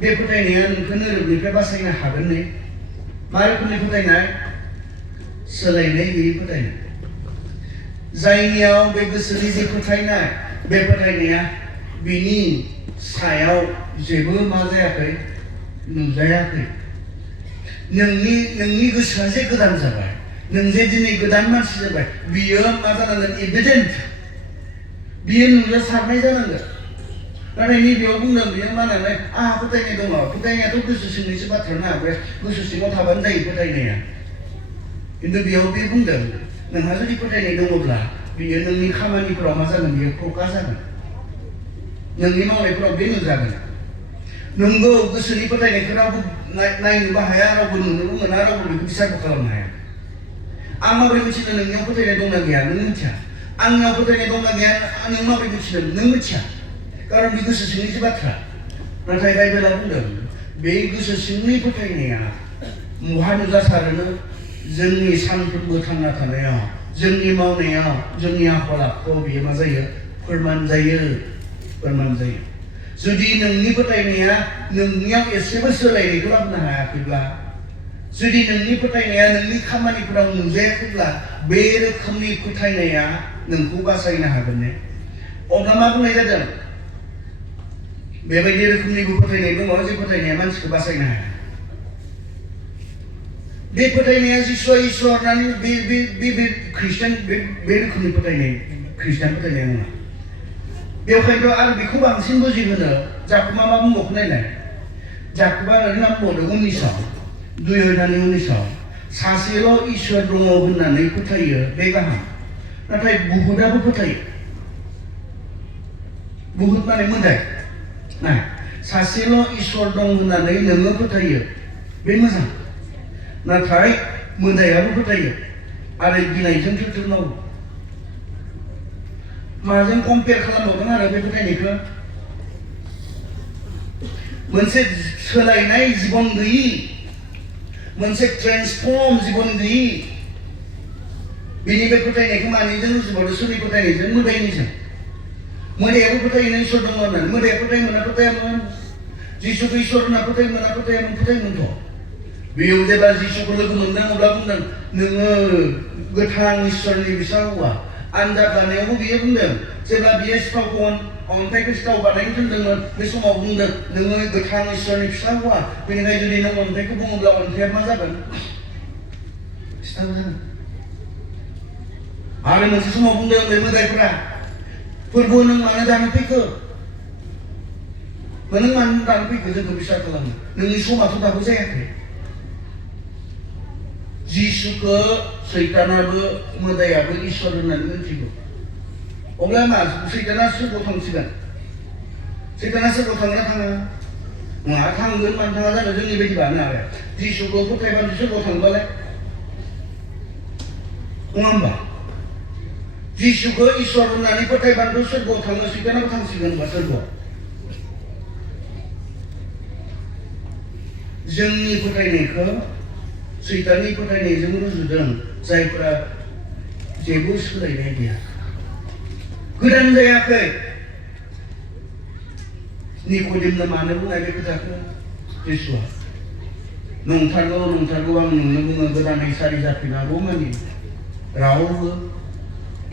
बे फोथायनाया नोंखौ नोरोखनिफ्राय बासायनो हागोन ने? मा रोखोमनि फोथायनाय? सोलायनाय गैयै फोथायनाय। जायनियाव बे गोसोनि जे फोथायनाय बे फोथायनाया बिनि सायाव जेबो मा जायाखै? नुजायाखै। नोंनि गोसोआ जे गोदान जाबाय, नों जे दिनै गोदान मानसि जाबाय, बियो मा जानांगोन? एभिडेन्ट। बियो नुजासारनाय जानांगोन। नाथाय नैबेयाव बुंदों बियो मा होननानै आंहा फोथायनाय दङ। फोथायनायाथ' गोसो सिंनिसो बाथ्रा ना, बे गोसो सिङाव थाबानो जायो फोथायनाया। खिन्थु बेयाव बे बुंदों नोंहा जुदि फोथायनाय दङब्ला बियो नोंनि खामानिफोराव मा जागोन? बियो प्रकाश जागोन। नोंनि मावनायफोराव बे नुजागोन। नोंगौ गोसोनि फोथायनायखौ रावबो नायनोबो हाया, रावबो नुनोबो मोना, रावबो बेखौ बिसारबो खालामनो हाया। आं माबोरै मिथिनो नोंनियाव फोथायनाय दंना गैया? नों मिथिया। आंनियाव फोथायनाय दंना गैया नों माबोरै मिथिनो? नों मिथिया। खारन बे गोसो सिंनिसो बाथ्रा। नाथाय बाइबेला बुंदों बे गोसो सिंनि फोथायनाया बहा नुजासारोनो? जोंनि सानफ्रोमबो थांना थानायाव, जोंनि मावनायाव, जोंनि आखल आखुआव बियो मा जायो? फोरमान जायो। फोरमान जायो। जुदि नोंनि फोथायनाया नोंनियाव एसेबो सोलायनायखौ लाबोनो हायाखैब्ला, जुदि नोंनि फोथायनाया नोंनि खामानिफोराव नुजायाखैब्ला, बे रोखोमनि फोथायनाया नोंखौ बासायनो हागोन ने? अब्ला मा बुंनाय जादों? बेबायदि रोखोमनिबो फोथायनाय दङ जे फोथायनाया मानसिखौ बासायनो हाया। बे फोथायनाया जिसुआ इसोर होननानै बे ख्रिस्टान बे रोखोमनि फोथायनाय ख्रिस्टान फोथायनाय नङा। बेवहायथ' आरो बेखौ बांसिन बुजिहोनो जाकुबा मा बुंबावखो नायलाय। जाकुबा ओरैनो बुंबावदों 19 सासेल' इसोर दङ होननानै फोथायो बे गाहाम। नाथाय बुहुदाबो फोथायो। बुहुद माने मोदाय। ना सासेल' इसोर दं होननानै नोङो फोथायो बे मोजां। नाथाय मोदायाबो फोथायो आरो गिनायजों थोथोर मावो। माजों कम्पेयार खालामबावदों आरो बे फोथायनायखौ? मोनसे सोलायनाय जिबन गैयि, मोनसे ट्रेन्सफर्म जिबन गैयि, बिनि बे फोथायनायखौ मानिजों रुजुबावदों? सोरनि फोथायनायजों? मोदायनिजों। मोदायाबो फोथायोना इसोर दङ होननानै। मोदाया फोथायोमोन ना फोथायामोन? जिसुखौ इसोर होनना फोथायोमोन ना फोथायामोन? फोथायोमोनथ'। बेयाव जेब्ला जिसुखौ लोगो मोनदों अब्ला बुंदों नोङो गोथां इसोरनि फिसा हौवा। आनजाद लानायावबो बियो बुंदों, जेब्ला बियो सिथावखौ अन्थाइखौ सिथाव बानायनो थिनदोंमोन बे समाव बुंदों नोङो गोथां इसोरनि फिसा हौवा। बेनिखायनो जुदि नों अन्थाइखौ बुङोब्ला अन्थाइया मा जागोन? सिथाव जागोन। आरो मोनसे समाव बुंदों बे मोदायफोरा, फोरबो नों मानो दानो फैखो? नों मानो दानो फैखो? जोंखौ बिसार खालामो। नोंनि समाथ' दाबो जायाखै। जिसुखौ सैतानाबो मोदायाबो इसोर होननानै मिथिगौ। अब्ला मा सैताना सोरगोआव थांसिगोन? सैताना सोरगोआव थांगोन ना थाङा? नङा, थांगोन। मानो थाङा जानो? जोंनि बायदिबानो आरो जिसुखौ फोथायबानो सोरगोआव थांबालाय नङा होमबा? जिसुखौ इसोर होननानै फोथायबानोथ' सोरगोआव थाङो। सैतानाबो थांसिगोन होनबा सोरगोआव। जोंनि फोथायनायखौ सैताननि फोथायनायजों रुजुदों, जायफोरा जेबो सोलायनाय गैया, गोदान जायाखै। निक'डेमनो मानो बुंनाय बे खोथाखौ जिसुआ? नंथारगौ नंथारगौ आं नोंनो बुङो, गोदानै सारि जाफिनागौ मानि रावबो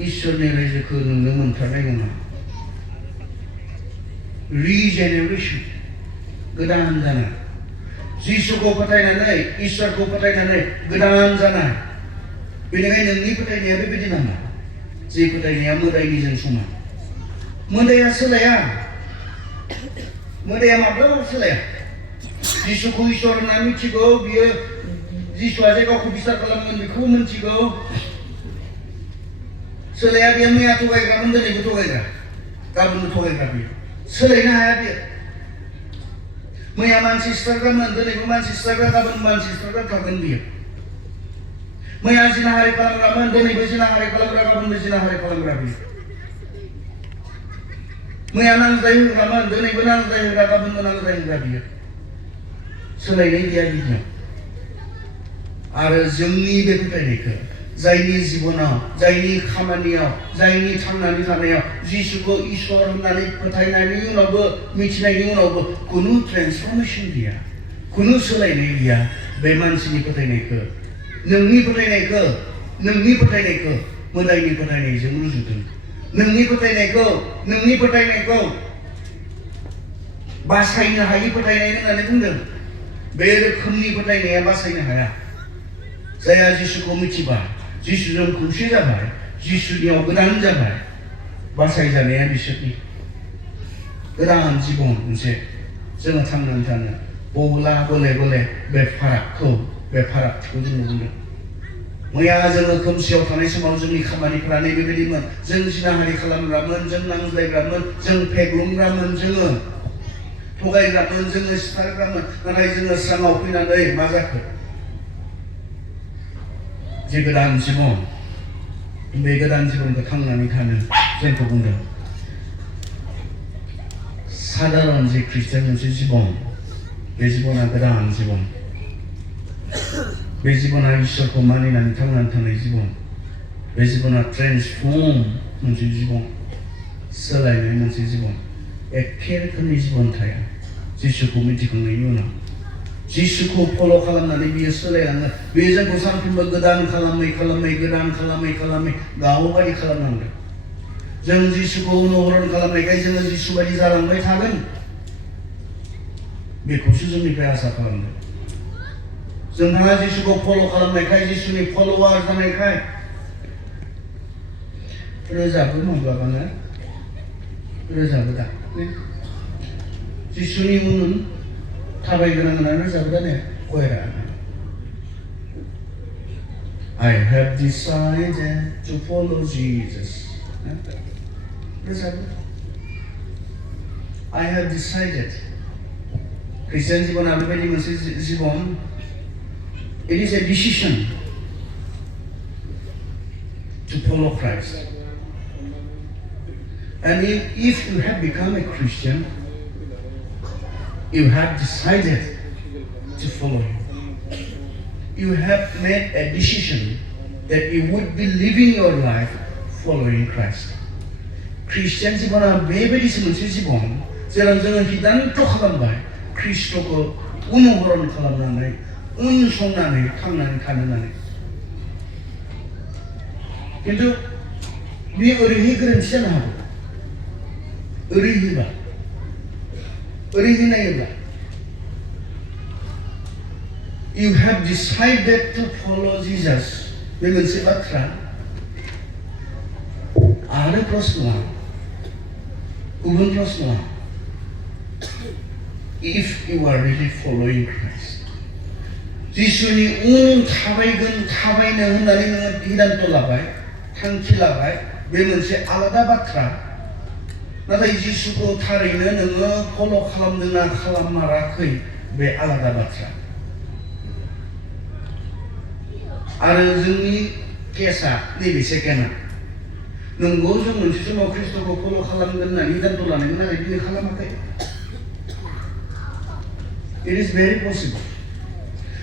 इसोरनि रायजोखौ नुनो मोनथारनाय नङा। रिजेनेरेसन, गोदान जानाय। जिसुखौ फोथायनानै, इसोरखौ फोथायनानै गोदान जानाय। बेनिखायनो नोंनि फोथायनाया बेबायदि नामा? जे फोथायनाया मोदायनिजों समान। मोदाया सोलाया। मोदाया माब्लाबाबो सोलाया। जिसुखौ इसोर होनना मिथिगौ, बियो जिसुआ जे गावखौ बिसार खालामगोन बेखौबो मिथिगौ। सोलाया। बियो मैया थगायग्रामोन, दिनैबो थगायग्रा, गाबोनबो थगायग्रा। बियो सोलायनो हाया। बियो मैया मानसि सिथारग्रामोन, दिनैबो मानसि सिथारग्रा, गाबोन मानसि सिथारग्रा थागोन। बियो मैया जिनाहारि खालामग्रामोन, दिनैबो जिनाहारि खालामग्रा, गाबोनबो जिनाहारि खालामग्रा। बियो मैया नांज्लाय होग्रामोन, दिनैबो नांज्लाय होग्रा, गाबोनबो नांज्लाय होग्रा। बियो सोलायनाय गैया। बिदिनो आरो जोंनि बे फोथायनायखौ जायनि जिबनाव जायनि खामानियाव जायनि थांनानै थानायाव जिसुखौ इसोर होननानै फोथायनायनि उनावबो मिथिनायनि उनावबो खुनु ट्रेन्सफरमेसन गैया खुनु सोलायनाय गैया बे मानसिनि फोथायनायखौ नोंनि फोथायनायखौ मोदायनि फोथायनायजों रुजुदों नोंनि फोथायनायखौ बासायनो हायि फोथायनाय होननानै बुंदों बे रोखोमनि फोथायनाया बासायनो हाया जायहा जिसुखौ मिथिबा जिसुजों खौसे जाबाय जिसुनियाव गोदान जाबाय बासायजानाया बिसोरनि गोदान जिबन मोनसे जोङो थांनानै थानो बबेला गले बे फारागखौ जोङो बुंदों मैया जोङो खोमसियाव थानाय समाव जोंनि खामानिफोरा नैबेबायदिमोन जों जिनाहारि खालामग्रामोन जों नांज्लायग्रामोन जों फेग्लुंग्रामोन जोङो थगायग्रामोन जोङो सिथारग्रामोन नाथाय जोङो स्राङाव फैनानै मा जाखो जे गोदान जिबन बे गोदान जिबनखौ थांनानै थानो जोंखौ बुंदों साधारन जे ख्रिस्टियान मोनसे जिबन बे जिबना गोदान जिबन बे जिबना इसोरखौ मानिनानै थांनानै थानाय जिबन बे जिबना ट्रेन्सफर्म मोनसे जिबन सोलायनाय मोनसे जिबन एखे रोखोमनि जिबन थाया जिसुखौ मिथिखांनायनि उनाव जिसुखौ फल' खालामनानै बियो सोलायलाङो बेयो जोंखौ सानफ्रोमबो गोदान खालामै गाव बायदि खालामनांगोन जों जिसुखौ अनुसरण खालामनायखाय जोङो जिसु बायदि जालांबाय थागोन बेखौसो जोंनिफ्राय आसा खालामदों जोंहा जिसुखौ फल' खालामनायखाय जिसुनि फल'वार जानायखाय रोजाबो माब्लाबानो रोजाबो दा जिसुनि उन थाबायगोनां होननानै रोजाबो दा ने गयरा I have decided to follow Jesus रोजाबो I have decided ख्रिस्टियान जिबना बेबायदि मोनसे जिबन It is a decision to follow Christ. And if you have become a Christian, you have decided to follow Him. You have made a decision that you would be living your life following Christ. Christian जिबना बेबायदि मोनसे जिबन जेराव जोङो हिदान्त खालामबाय ख्रिस्टखौ अनुसरण खालामनानै उनसंनानै थांनानै थानो होननानै खिन्थु बे ओरैहाय गोरोन्थि जानो हागौ ओरैहाय नायोब्ला You have decided to follow Jesus बे मोनसे बाथ्रा आरो प्रश्नआ गुबुन प्रश्नआ If you are really following Christ जिसुनि उन थाबायनो होननानै नोङो हिदान्त लाबाय थांखि लाबाय बे मोनसे आलादा बाथ्रा नाथाय जिसुखौ थारैनो नोङो फल' खालामदोंना खालामाराखै बे आलादा बाथ्रा आरो जोंनि केसा नैबे सेकेन्डआ नंगौ जों मोनसे समाव ख्रिस्टखौ फल' खालामगोन होननानै हिदान्त लानायमोन नाथाय दिनै खालामाखै It is very possible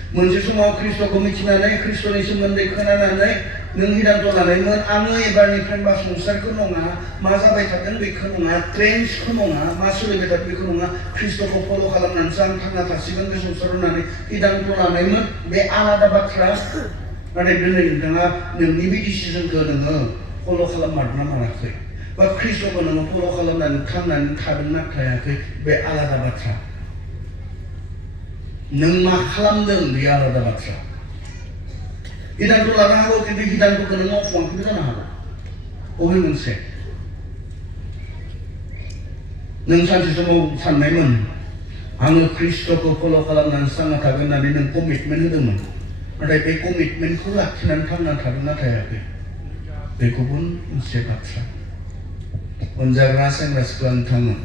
मोनसे समाव ख्रिस्टखौ मिथिनानै ख्रिस्टनि सोमोन्दै खोनानानै नों हिदान्त लानायमोन आङो एबारनिफ्राय मा संसारखौ नङा मा जाबाय थागोन बेखौ नङा ट्रेन्सखौ नङा मा सोलिबाय थागोन बेखौ नङा ख्रिस्टखौ फल' खालामनानैसो आं थांना थासिगोन बे संसार होननानै हिदान्त लानायमोन बे आलादा बाथ्रा नाथाय दिनै नोंथाङा नोंनि बे डिसिजनखौ नोङो फल' खालाममारना माराखै बा ख्रिस्टखौ नोङो फल' खालामनानै थांनानै थादोंना थायाखै बे आलादा बाथ्रा नों मा खालामदों बे आलादा बाथ्रा हिदान्त लानो हागौ खिन्थु हिदान्तखौ नों मावफुङाखैबो जानो हागौ बबे मोनसे नों सानसे समाव साननायमोन आङो ख्रिस्टखौ फल' खालामनानै थांना थागोन होननानै नों कमिटमेन्ट होदोंमोन नाथाय बे कमिटमेन्टखौ लाखिनानै थांना थादोंना थायाखै बे गुबुन मोनसे बाथ्रा अनजाग्रा सेंग्रा सिख्ला नोंथांमोन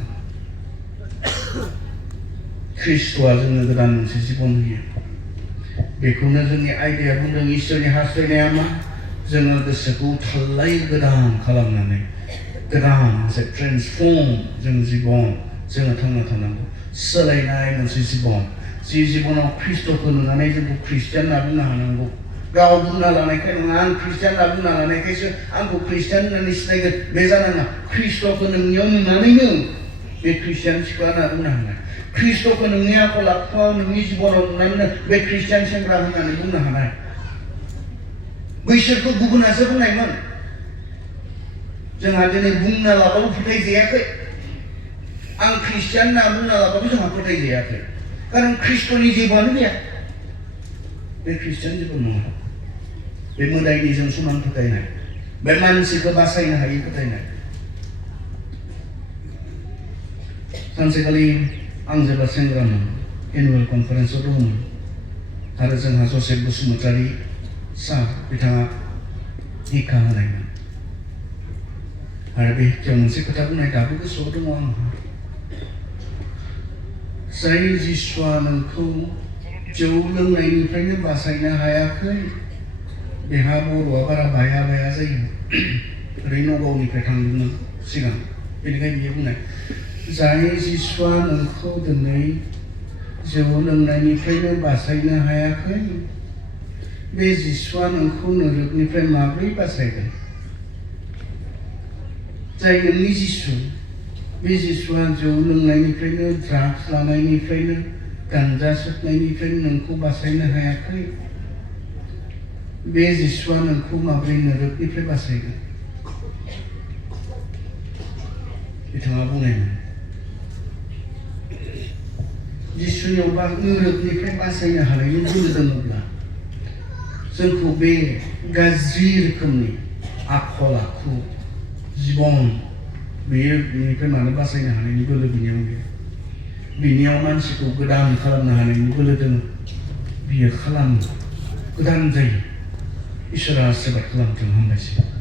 ख्रिस्ट'आ जोंनो गोदान मोनसे जिबन होयो बेखौनो जोंनि आयदाया बुंदों इसोरनि हास्थायनाया मा जोङो गोसोखौ थाल्लाय गोदान खालामनानै गोदान मोनसे ट्रेन्सफर्म जों जिबन जोङो थांना थानांगौ सोलायनाय मोनसे जिबन जि जिबनाव ख्रिस्ट'खौ नुनानै जोंखौ ख्रिस्टियान होनना बुंनो हानांगौ गाव बुंना लानायखाय नङा आं ख्रिस्टियान होनना बुंना लानायखायसो आंखौ ख्रिस्टियान होननानै सिनायगोन बे जानाङा ख्रिस्ट'खौ नोंनियाव नुनानैनो बे ख्रिस्टियान सिख्ला होनना बुंनो हानाय ख्रिस्ट'खौ नोंनि आखल आखुआव नोंनि जिबनाव नुनानैनो बे ख्रिस्टियान सेंग्रा होननानै बुंनो हानाय बैसोरखौ गुबुनासो बुंनायमोन जोंहा दिनै बुंना लाबाबो फोथायजायाखै आं ख्रिस्टियान होनना बुंना लाबाबो जोंहा फोथायजायाखै खारन ख्रिस्ट'नि जेबोआनो गैया बे ख्रिस्टियान जेबो नङा बे मोदायनिजों समान फोथायनाय बे मानसिखौ बासायनो हायै फोथायनाय सानसेखालि आं जेब्ला सेंग्रामोन एनुवेल कनफारेन्सआव दंमोन आरो जोंहा जसेफ बसुमतारी सार बिथाङा हिक्का होनायमोन आरो बे हिक्कायाव मोनसे खोथा बुंनाय दाबो गोसोआव दङ आंहा जाय जिसुआ नोंखौ जौ लोंनायनिफ्रायनो बासायनो हायाखै बेहा बर'आ बारा बाया बाया जायो ओरै नगावनिफ्राय थांदोंमोन सिगां बेनिखायनो बियो बुंनाय जाय जिसुआ नोंखौ दिनै जौ लोंनायनिफ्रायनो बासायनो हायाखै बे जिसुआ नोंखौ नोरोगनिफ्राय माब्रै बासायगोन जाय नोंनि जिसु बे जिसुआ जौ लोंनायनिफ्रायनो ड्राग्स लानायनिफ्रायनो गान्जा सोबनायनिफ्रायनो नोंखौ बासायनो हायाखै बे जिसुआ नोंखौ माब्रै नोरोगनिफ्राय बासायगोन बिथाङा बुंनायमोन जिसुनियाव नोरोगनिफ्राय बासायनो हानायनि बोलो दङब्ला जोंखौ बे गाज्रि रोखोमनि आखल आखु जिबन बेयो बिनिफ्राय मानो बासायनो हानायनि बोलो बिनियाव गैया बिनियाव मानसिखौ गोदान खालामनो हानायनि बोलो दङ बियो खालामो गोदान जायो इसोरा आशीर्बाद खालामथों हामबायसै